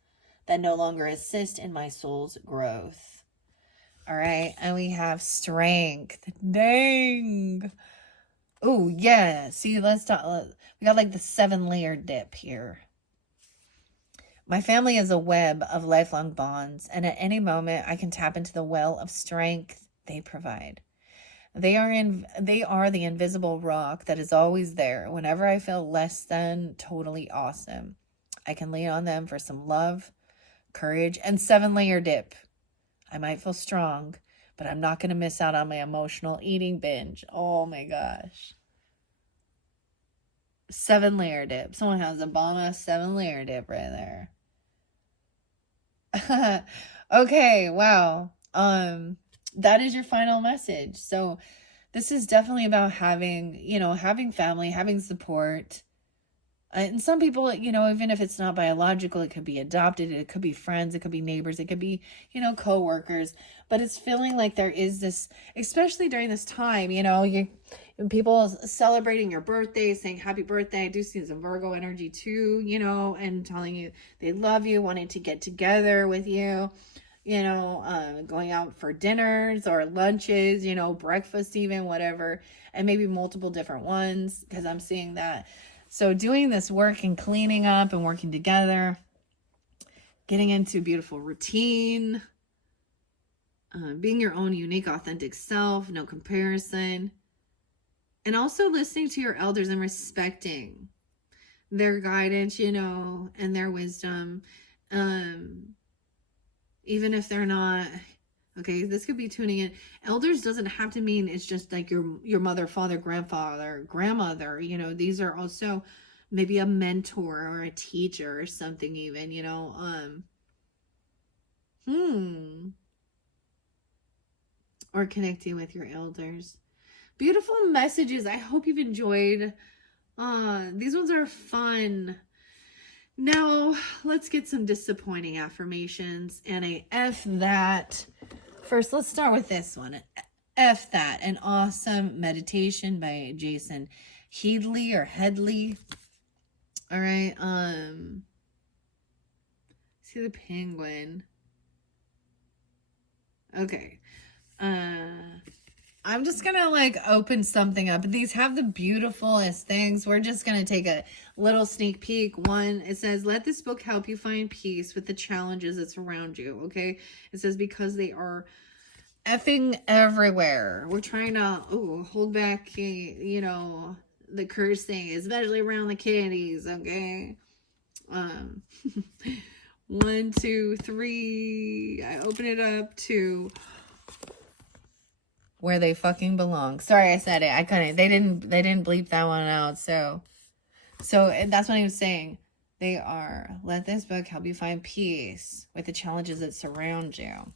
that no longer assist in my soul's growth. All right, and we have strength. Dang. Oh, yeah. See, let's talk. We got like the 7-layer dip here. My family is a web of lifelong bonds, and at any moment I can tap into the well of strength they provide. They are the invisible rock that is always there whenever I feel less than totally awesome. I can lean on them for some love, courage, and 7-layer dip. I might feel strong, but I'm not going to miss out on my emotional eating binge. Oh my gosh. 7-layer dip. Someone has a bomb 7-layer dip right there. Okay, wow. That is your final message. So this is definitely about having family, having support. And some people, even if it's not biological, it could be adopted, it could be friends, it could be neighbors, it could be, co-workers. But it's feeling like there is this, especially during this time, people celebrating your birthday, saying happy birthday. I do see some Virgo energy too, and telling you they love you, wanting to get together with you, going out for dinners or lunches, breakfast, even whatever, and maybe multiple different ones, because I'm seeing that. So doing this work and cleaning up and working together, getting into beautiful routine, being your own unique, authentic self, no comparison, and also listening to your elders and respecting their guidance, you know, and their wisdom. Um, even if they're not, okay, this could be tuning in. Elders doesn't have to mean it's just like your mother, father, grandfather, grandmother. You know, these are also maybe a mentor or a teacher or something, even, you know. Hmm. Or connecting with your elders. Beautiful messages. I hope you've enjoyed. These ones are fun. Now, let's get some disappointing affirmations and a F that. First, let's start with this one. F that, an awesome meditation by Jason Headley or Headley. All right. See the penguin. Okay. I'm just gonna like open something up. These have the beautifulest things. We're just gonna take a little sneak peek. One, it says, let this book help you find peace with the challenges that surround you. Okay. It says, because they are effing everywhere. We're trying to hold back, you know, the cursing, especially around the kitties. Okay. Um, 1, 2, 3. I open it up to where they fucking belong. Sorry, I said it. I couldn't. They didn't bleep that one out. So that's what he was saying. They are, let this book help you find peace with the challenges that surround you.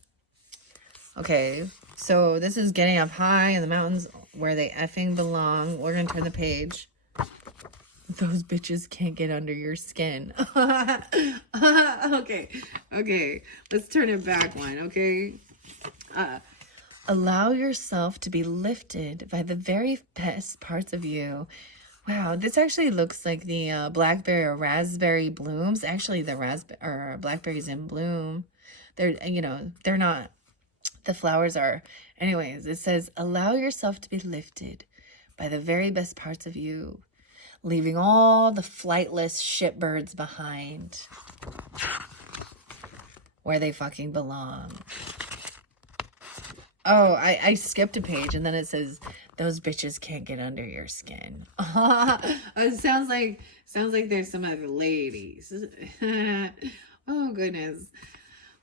Okay, so this is getting up high in the mountains where they effing belong. We're gonna turn the page. Those bitches can't get under your skin. Okay. Let's turn it back one, okay? Allow yourself to be lifted by the very best parts of you. Wow, this actually looks like the blackberry or raspberry blooms. Actually, the raspberry or blackberries in bloom. They're, you know, they're not. The flowers are. Anyways, it says, allow yourself to be lifted by the very best parts of you, leaving all the flightless shitbirds behind where they fucking belong. Oh, I skipped a page and then it says, those bitches can't get under your skin. It sounds like there's some other ladies. Oh, goodness.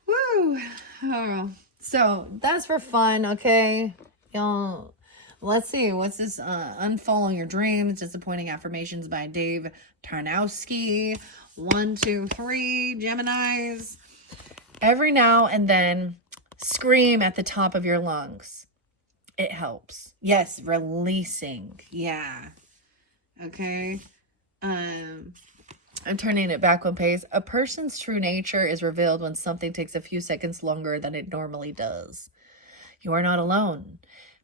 Woo. Oh. So that's for fun, okay? Y'all, let's see. What's this? Unfollowing Your Dreams, Disappointing Affirmations by Dave Tarnowski. 1, 2, 3, Geminis. Every now and then, scream at the top of your lungs. It helps. Yes, releasing. Yeah. Okay. I'm turning it back one page. A person's true nature is revealed when something takes a few seconds longer than it normally does. You are not alone.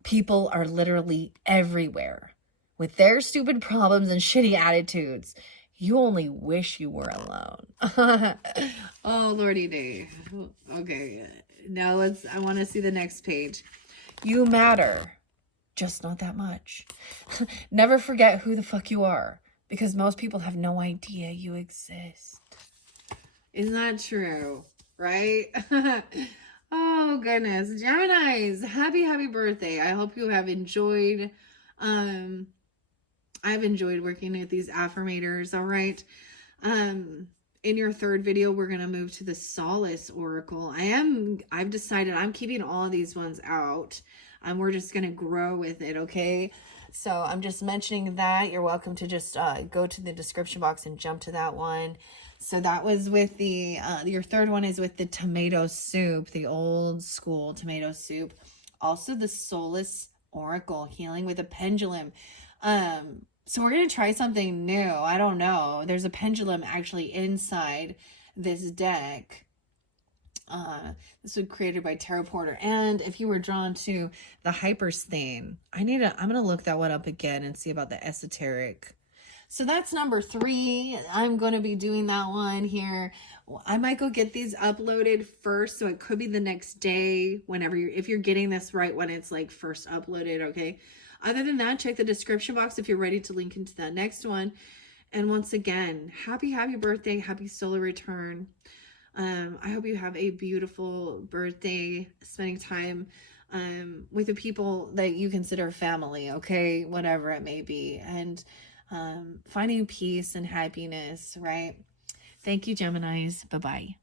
People are literally everywhere with their stupid problems and shitty attitudes. You only wish you were alone. Oh, Lordy day. Okay. Now I want to see the next page. You matter. Just not that much. Never forget who the fuck you are, because most people have no idea you exist. Isn't that true? Right? Oh, goodness. Geminis, happy birthday. I hope you have enjoyed. I've enjoyed working with these affirmators. All right. In your third video, we're going to move to the Solace Oracle. I've decided I'm keeping all of these ones out. We're just going to grow with it, okay? So I'm just mentioning that. You're welcome to just go to the description box and jump to that one. So that was with the, your third one is with the tomato soup, the old school tomato soup. Also the Solace Oracle, healing with a pendulum. So we're going to try something new. I don't know. There's a pendulum actually inside this deck. This was created by Tarot Porter. And if you were drawn to the Hypersthane, I'm going to look that one up again and see about the esoteric. So that's number 3. I'm going to be doing that one here. I might go get these uploaded first. So it could be the next day whenever if you're getting this right when it's like first uploaded. Okay. Other than that, check the description box if you're ready to link into that next one. And once again, happy birthday. Happy solar return. I hope you have a beautiful birthday, spending time with the people that you consider family, okay? Whatever it may be. And finding peace and happiness, right? Thank you, Geminis. Bye-bye.